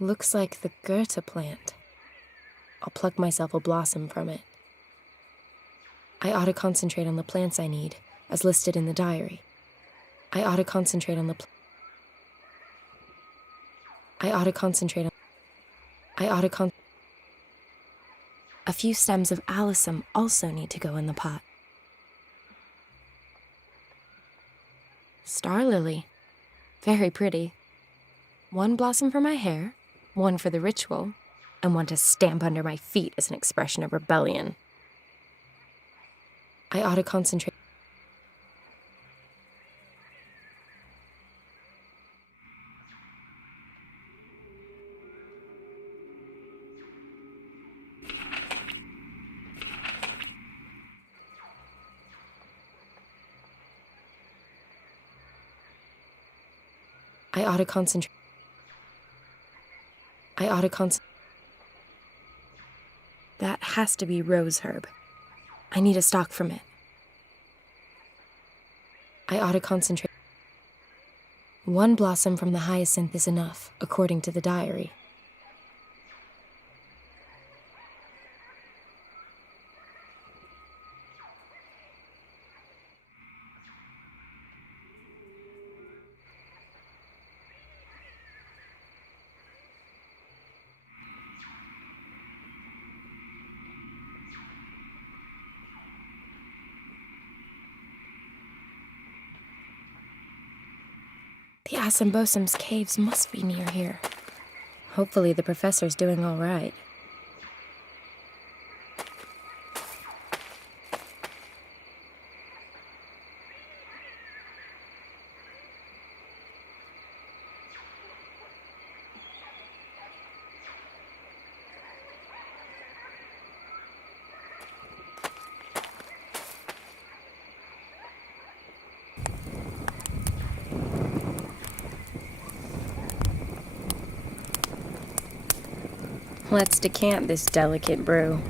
Looks like the Goethe plant. I'll pluck myself a blossom from it. I ought to concentrate on the plants I need, as listed in the diary. I ought to concentrate on A few stems of alyssum also need to go in the pot. Star lily. Very pretty. One blossom for my hair, one for the ritual, and one to stamp under my feet as an expression of rebellion. I ought to concentrate. That has to be rose herb. I need a stalk from it. I ought to concentrate. One blossom from the hyacinth is enough, according to the diary. The Asambosum's caves must be near here. Hopefully the professor's doing all right. Let's decant this delicate brew.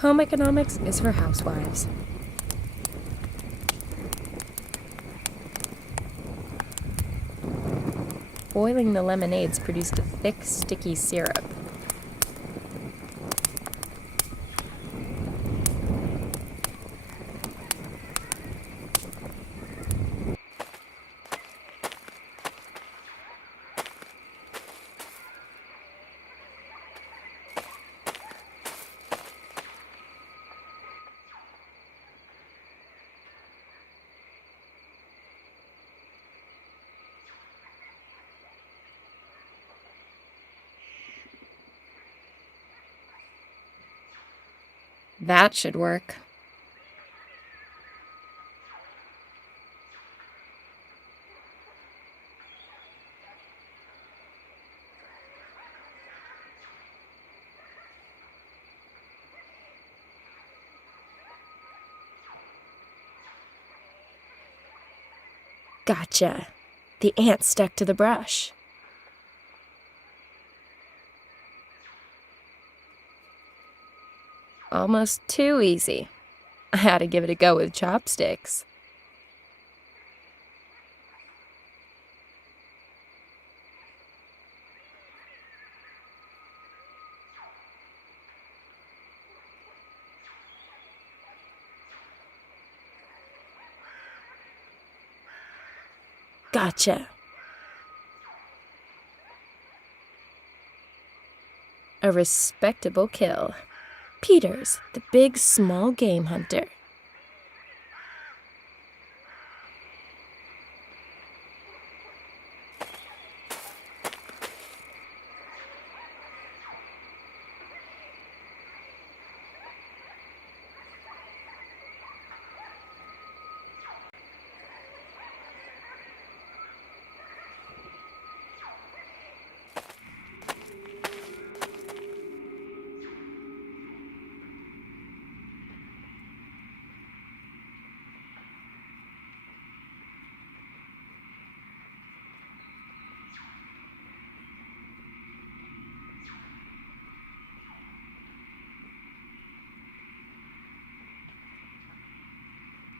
Home economics is for housewives. Boiling the lemonades produced a thick, sticky syrup. That should work. Gotcha. The ant stuck to the brush. Almost too easy. I had to give it a go with chopsticks. Gotcha. A respectable kill. Peters, the big small game hunter.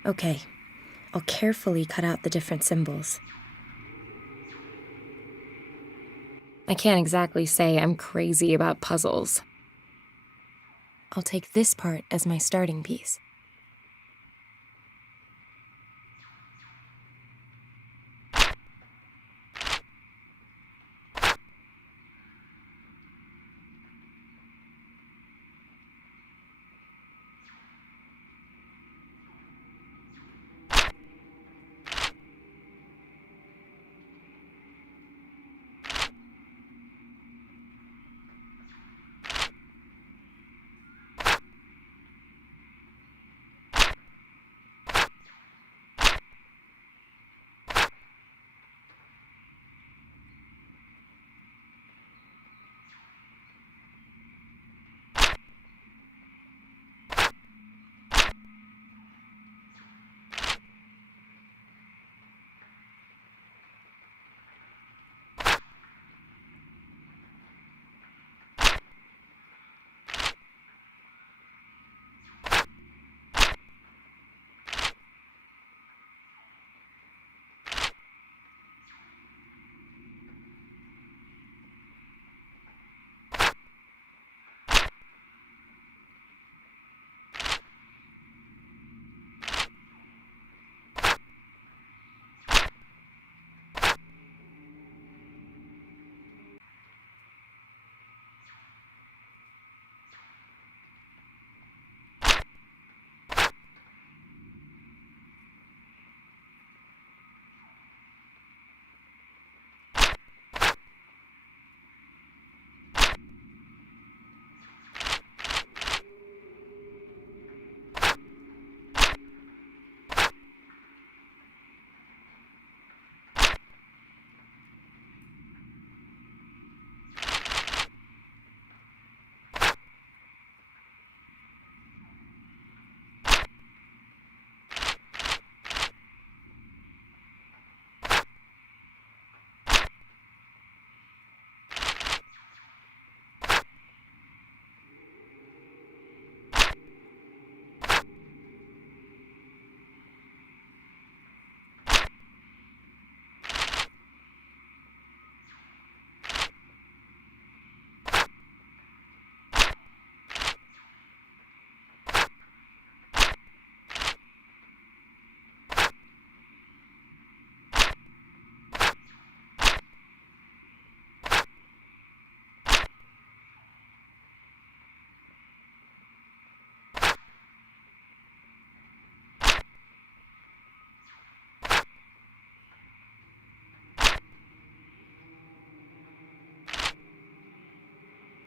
Okay, I'll carefully cut out the different symbols. I can't exactly say I'm crazy about puzzles. I'll take this part as my starting piece.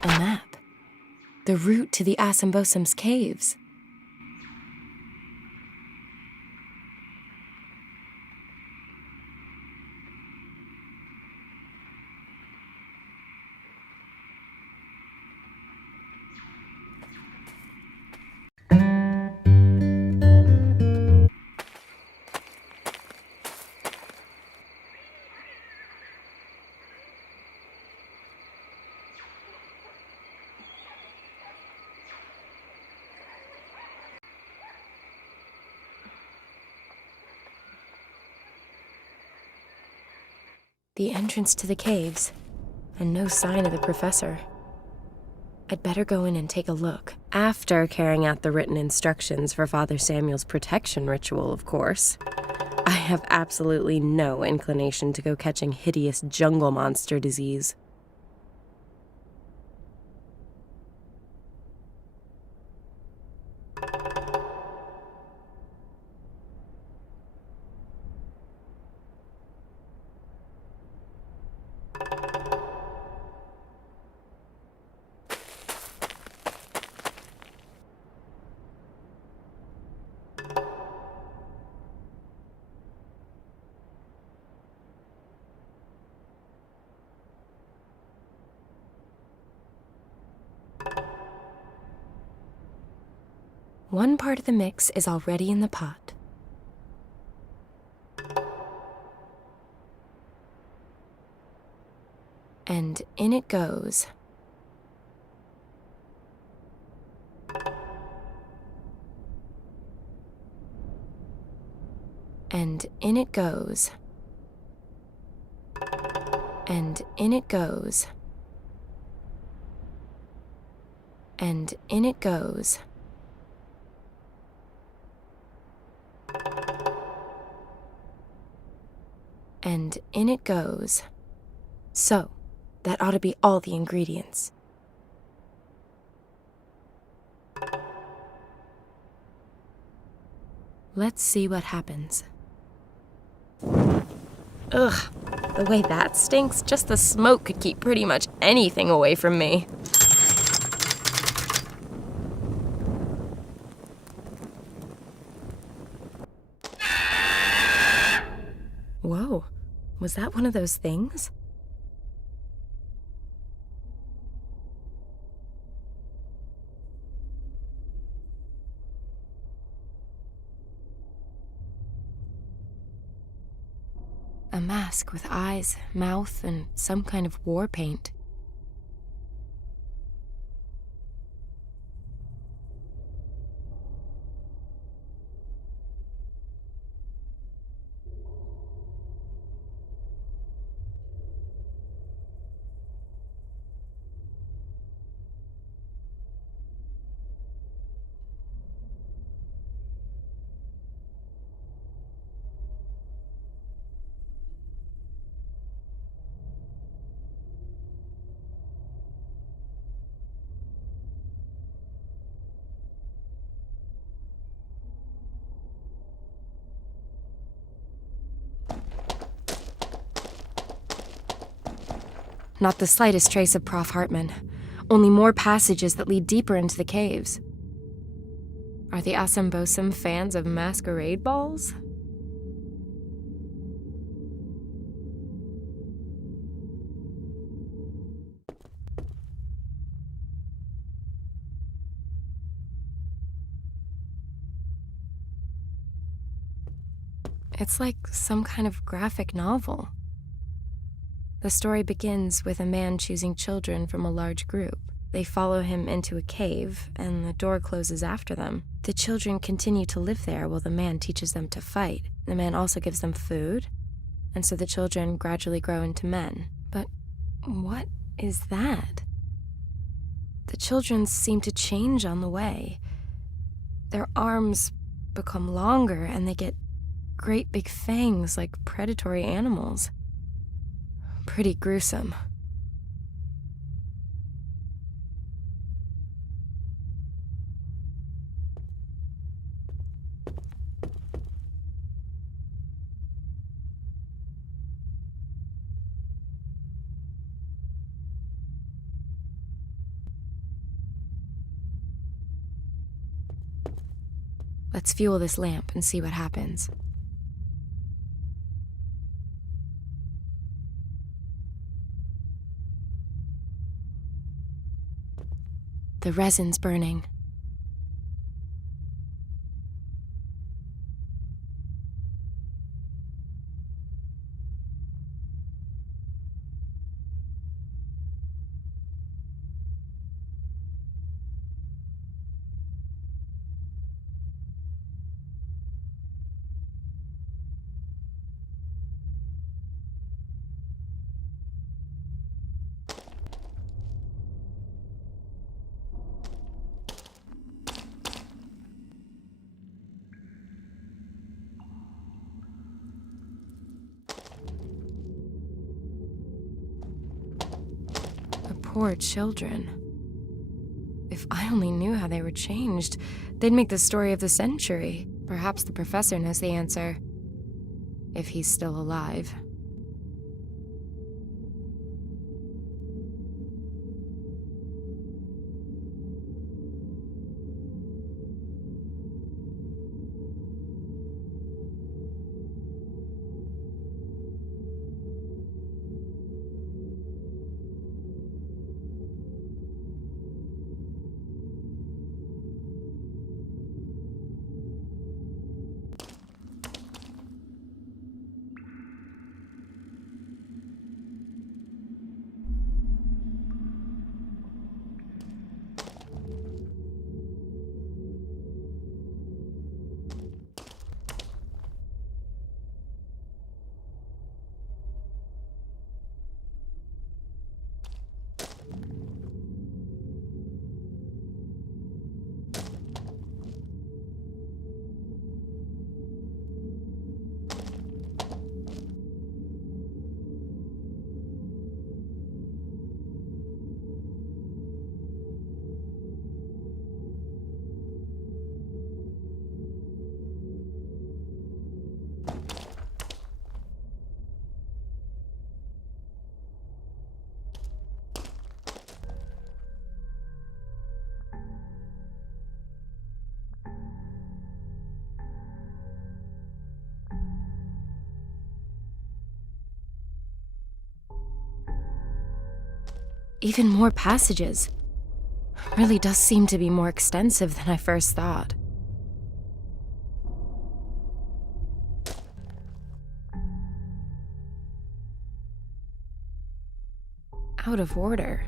A map. The route to the Bosumtwi's caves. The entrance to the caves, and no sign of the professor. I'd better go in and take a look. After carrying out the written instructions for Father Samuel's protection ritual, of course. I have absolutely no inclination to go catching hideous jungle monster disease. One part of the mix is already in the pot. And in it goes. And in it goes. And in it goes. And in it goes. And in it goes. So, that ought to be all the ingredients. Let's see what happens. Ugh, the way that stinks, just the smoke could keep pretty much anything away from me. Whoa, was that one of those things? A mask with eyes, mouth, and some kind of war paint. Not the slightest trace of Prof. Hartman. Only more passages that lead deeper into the caves. Are the Asambosum fans of masquerade balls? It's like some kind of graphic novel. The story begins with a man choosing children from a large group. They follow him into a cave, and the door closes after them. The children continue to live there while the man teaches them to fight. The man also gives them food, and so the children gradually grow into men. But what is that? The children seem to change on the way. Their arms become longer, and they get great big fangs like predatory animals. Pretty gruesome. Let's fuel this lamp and see what happens. The resin's burning. Poor children. If I only knew how they were changed, they'd make the story of the century. Perhaps the professor knows the answer. If he's still alive. even more passages. Really does seem to be more extensive than I first thought. Out of order.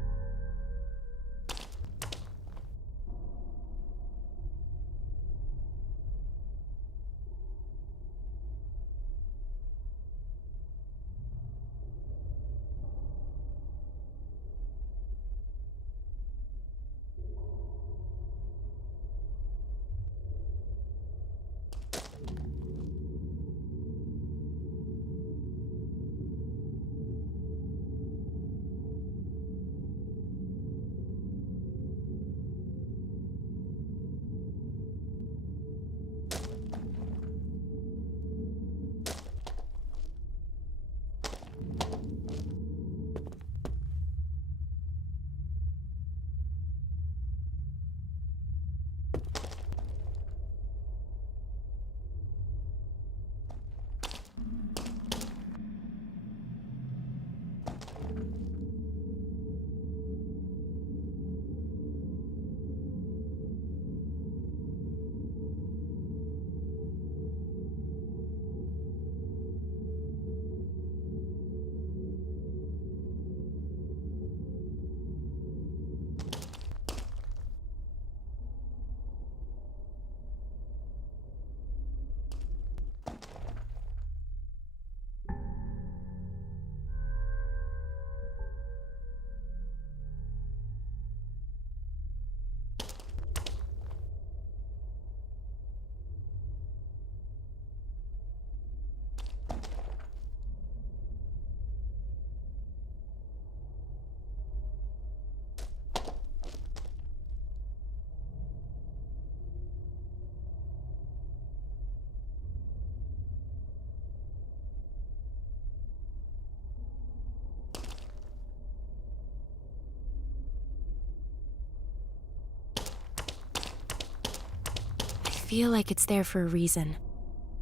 I feel like it's there for a reason.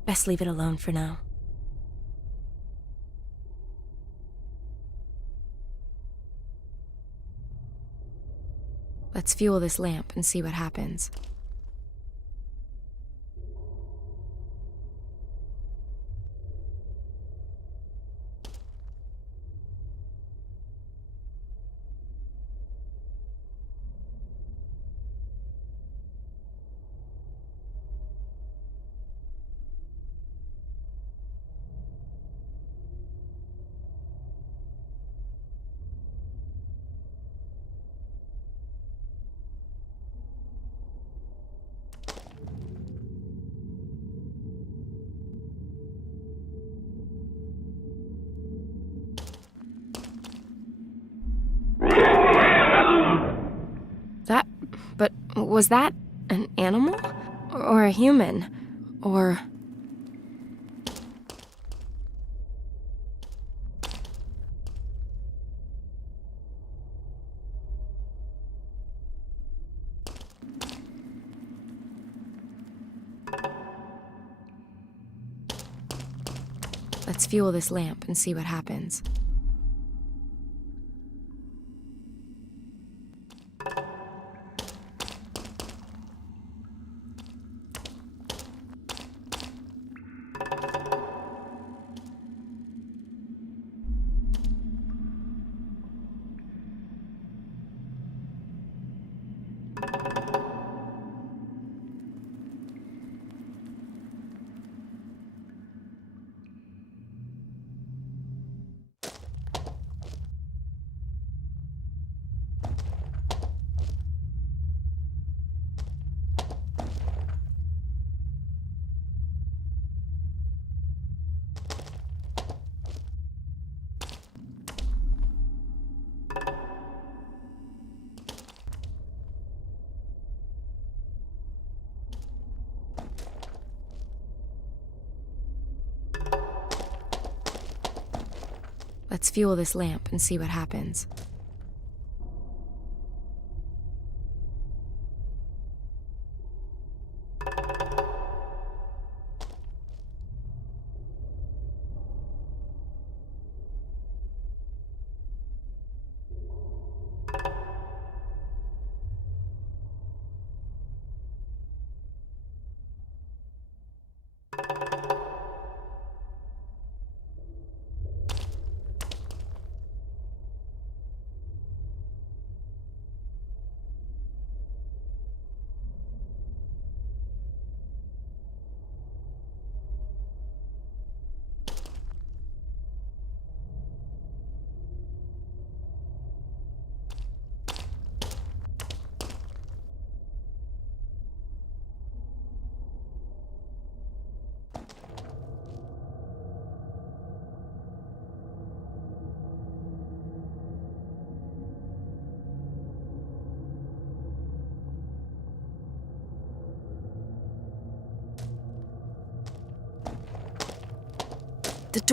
Best leave it alone for now. Let's fuel this lamp and see what happens. But was that an animal? Or a human? Or... Let's fuel this lamp and see what happens. Let's fuel this lamp and see what happens.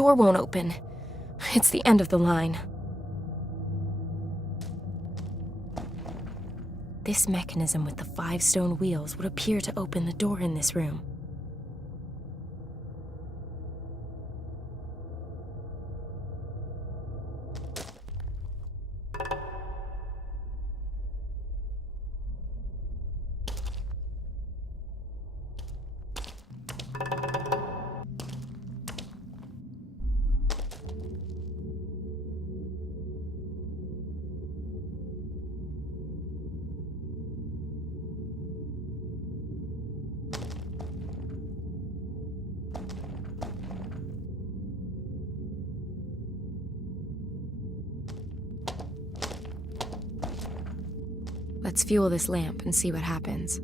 door won't open. It's the end of the line. This mechanism with the 5 stone wheels would appear to open the door in this room. Let's fuel this lamp and see what happens.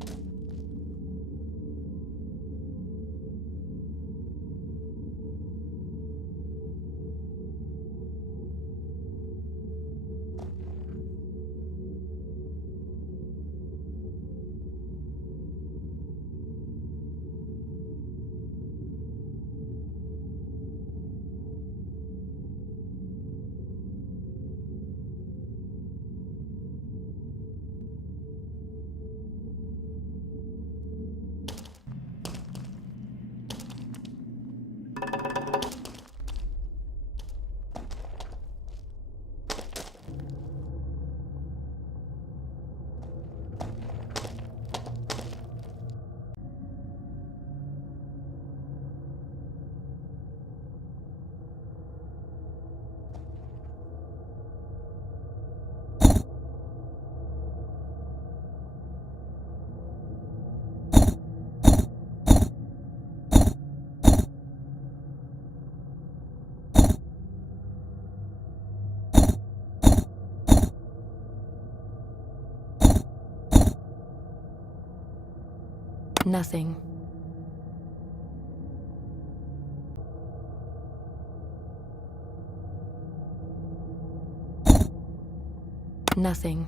Nothing. Nothing.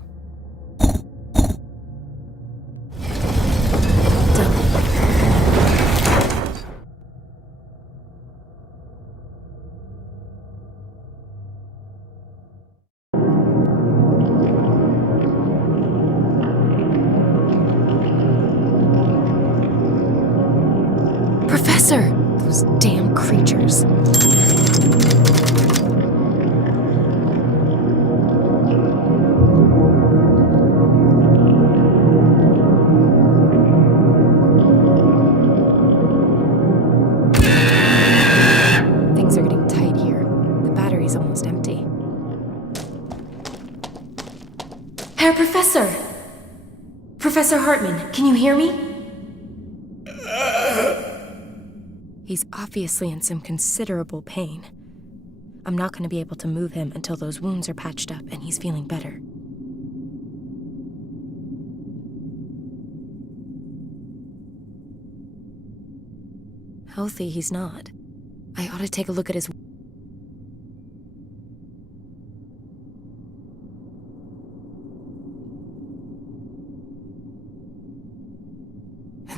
Professor! Those damn creatures. Things are getting tight here. The battery's almost empty. Herr Professor! Professor Hartman, can you hear me? He's obviously in some considerable pain. I'm not going to be able to move him until those wounds are patched up and he's feeling better. Healthy, he's not. I ought to take a look at his...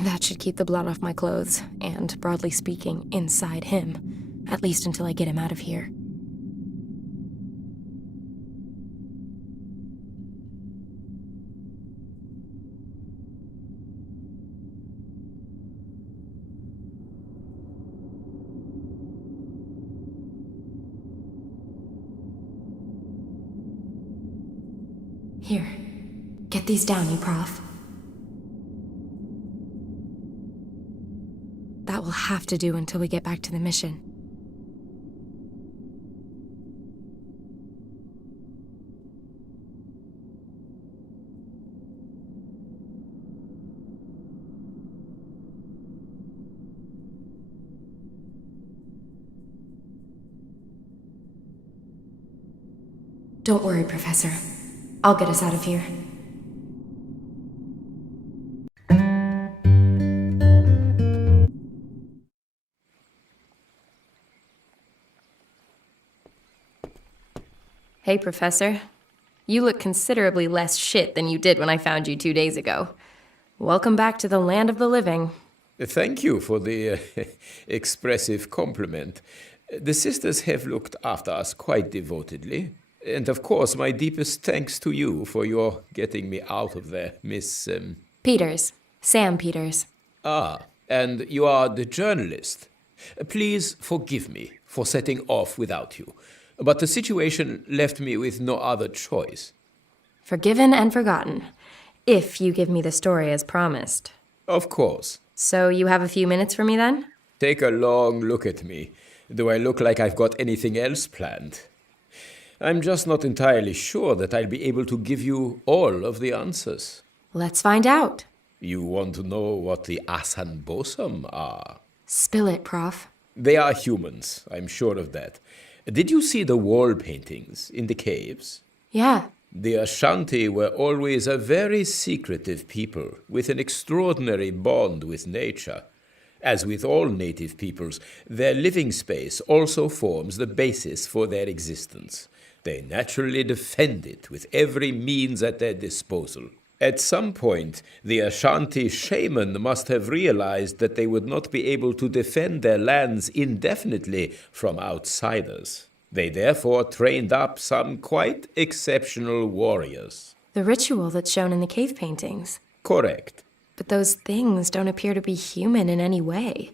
That should keep the blood off my clothes, and, broadly speaking, inside him. At least until I get him out of here. Here, get these down, you prof. That will have to do until we get back to the mission. Don't worry, Professor. I'll get us out of here. Hey, Professor. You look considerably less shit than you did when I found you 2 days ago. Welcome back to the land of the living. Thank you for the expressive compliment. The sisters have looked after us quite devotedly. And of course, my deepest thanks to you for your getting me out of there, Miss... Peters. Sam Peters. Ah, and you are the journalist. Please forgive me for setting off without you, but the situation left me with no other choice. Forgiven and forgotten. If you give me the story as promised. Of course. So you have a few minutes for me then? Take a long look at me. Do I look like I've got anything else planned? I'm just not entirely sure that I'll be able to give you all of the answers. Let's find out. You want to know what the Asan are? Spill it, Prof. They are humans, I'm sure of that. Did you see the wall paintings in the caves? Yeah. The Ashanti were always a very secretive people with an extraordinary bond with nature. As with all native peoples, their living space also forms the basis for their existence. They naturally defend it with every means at their disposal. At some point, the Ashanti shaman must have realized that they would not be able to defend their lands indefinitely from outsiders. They therefore trained up some quite exceptional warriors. The ritual that's shown in the cave paintings. Correct. But those things don't appear to be human in any way.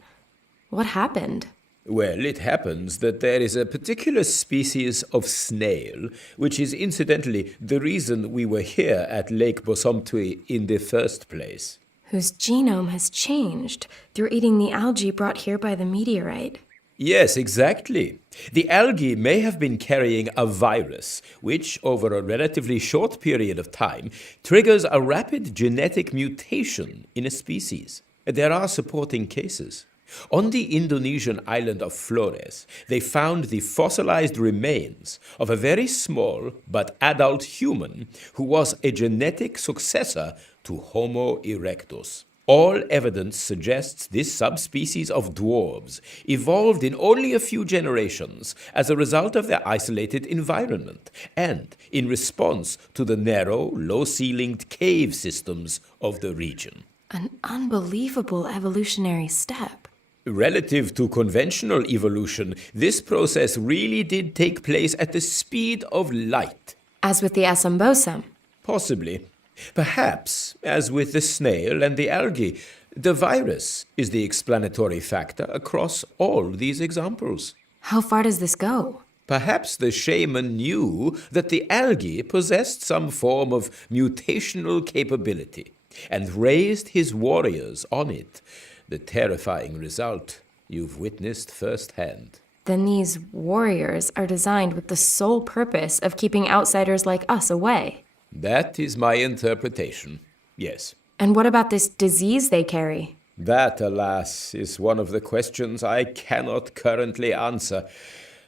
What happened? Well, it happens that there is a particular species of snail, which is incidentally the reason we were here at Lake Bosumtwi in the first place. Whose genome has changed through eating the algae brought here by the meteorite. Yes, exactly. The algae may have been carrying a virus, which, over a relatively short period of time, triggers a rapid genetic mutation in a species. There are supporting cases. On the Indonesian island of Flores, they found the fossilized remains of a very small but adult human who was a genetic successor to Homo erectus. All evidence suggests this subspecies of dwarves evolved in only a few generations as a result of their isolated environment and in response to the narrow, low-ceilinged cave systems of the region. An unbelievable evolutionary step. Relative to conventional evolution, this process really did take place at the speed of light. As with the Asambosam. Possibly. Perhaps, as with the snail and the algae, the virus is the explanatory factor across all these examples. How far does this go? Perhaps the shaman knew that the algae possessed some form of mutational capability and raised his warriors on it. The terrifying result you've witnessed firsthand. Then these warriors are designed with the sole purpose of keeping outsiders like us away. That is my interpretation, yes. And what about this disease they carry? That, alas, is one of the questions I cannot currently answer.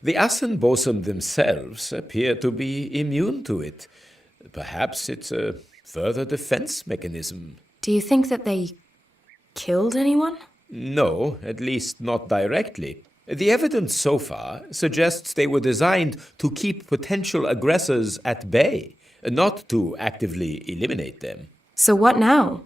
The Asan themselves appear to be immune to it. Perhaps it's a further defense mechanism. Do you think that they killed anyone? No, at least not directly. The evidence so far suggests they were designed to keep potential aggressors at bay, not to actively eliminate them. So what now?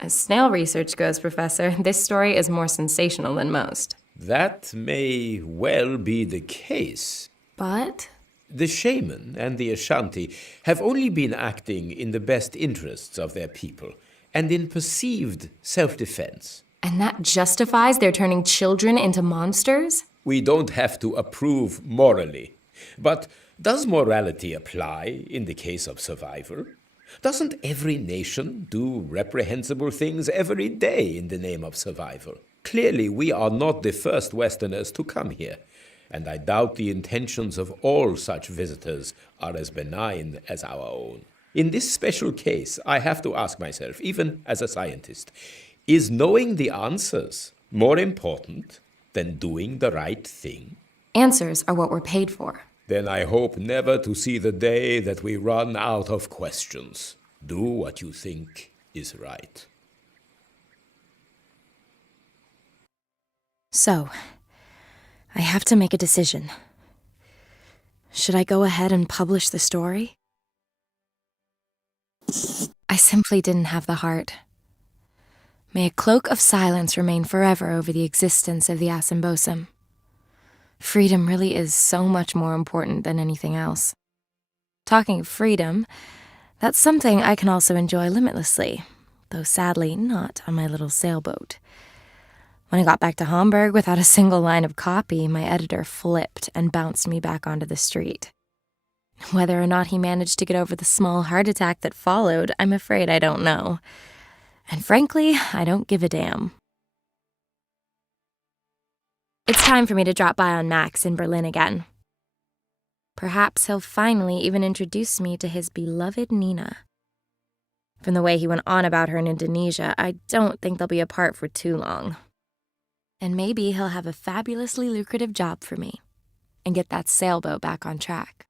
As snail research goes, Professor, this story is more sensational than most. That may well be the case. But? The shaman and the Ashanti have only been acting in the best interests of their people and in perceived self-defense. And that justifies their turning children into monsters? We don't have to approve morally. But does morality apply in the case of survival? Doesn't every nation do reprehensible things every day in the name of survival? Clearly, we are not the first Westerners to come here, and I doubt the intentions of all such visitors are as benign as our own. In this special case, I have to ask myself, even as a scientist, is knowing the answers more important than doing the right thing? Answers are what we're paid for. Then I hope never to see the day that we run out of questions. Do what you think is right. So, I have to make a decision. Should I go ahead and publish the story? I simply didn't have the heart. May a cloak of silence remain forever over the existence of the Asambosam. Freedom really is so much more important than anything else. Talking of freedom, that's something I can also enjoy limitlessly, though sadly not on my little sailboat. When I got back to Hamburg without a single line of copy, my editor flipped and bounced me back onto the street. Whether or not he managed to get over the small heart attack that followed, I'm afraid I don't know. And frankly, I don't give a damn. It's time for me to drop by on Max in Berlin again. Perhaps he'll finally even introduce me to his beloved Nina. From the way he went on about her in Indonesia, I don't think they'll be apart for too long. And maybe he'll have a fabulously lucrative job for me and get that sailboat back on track.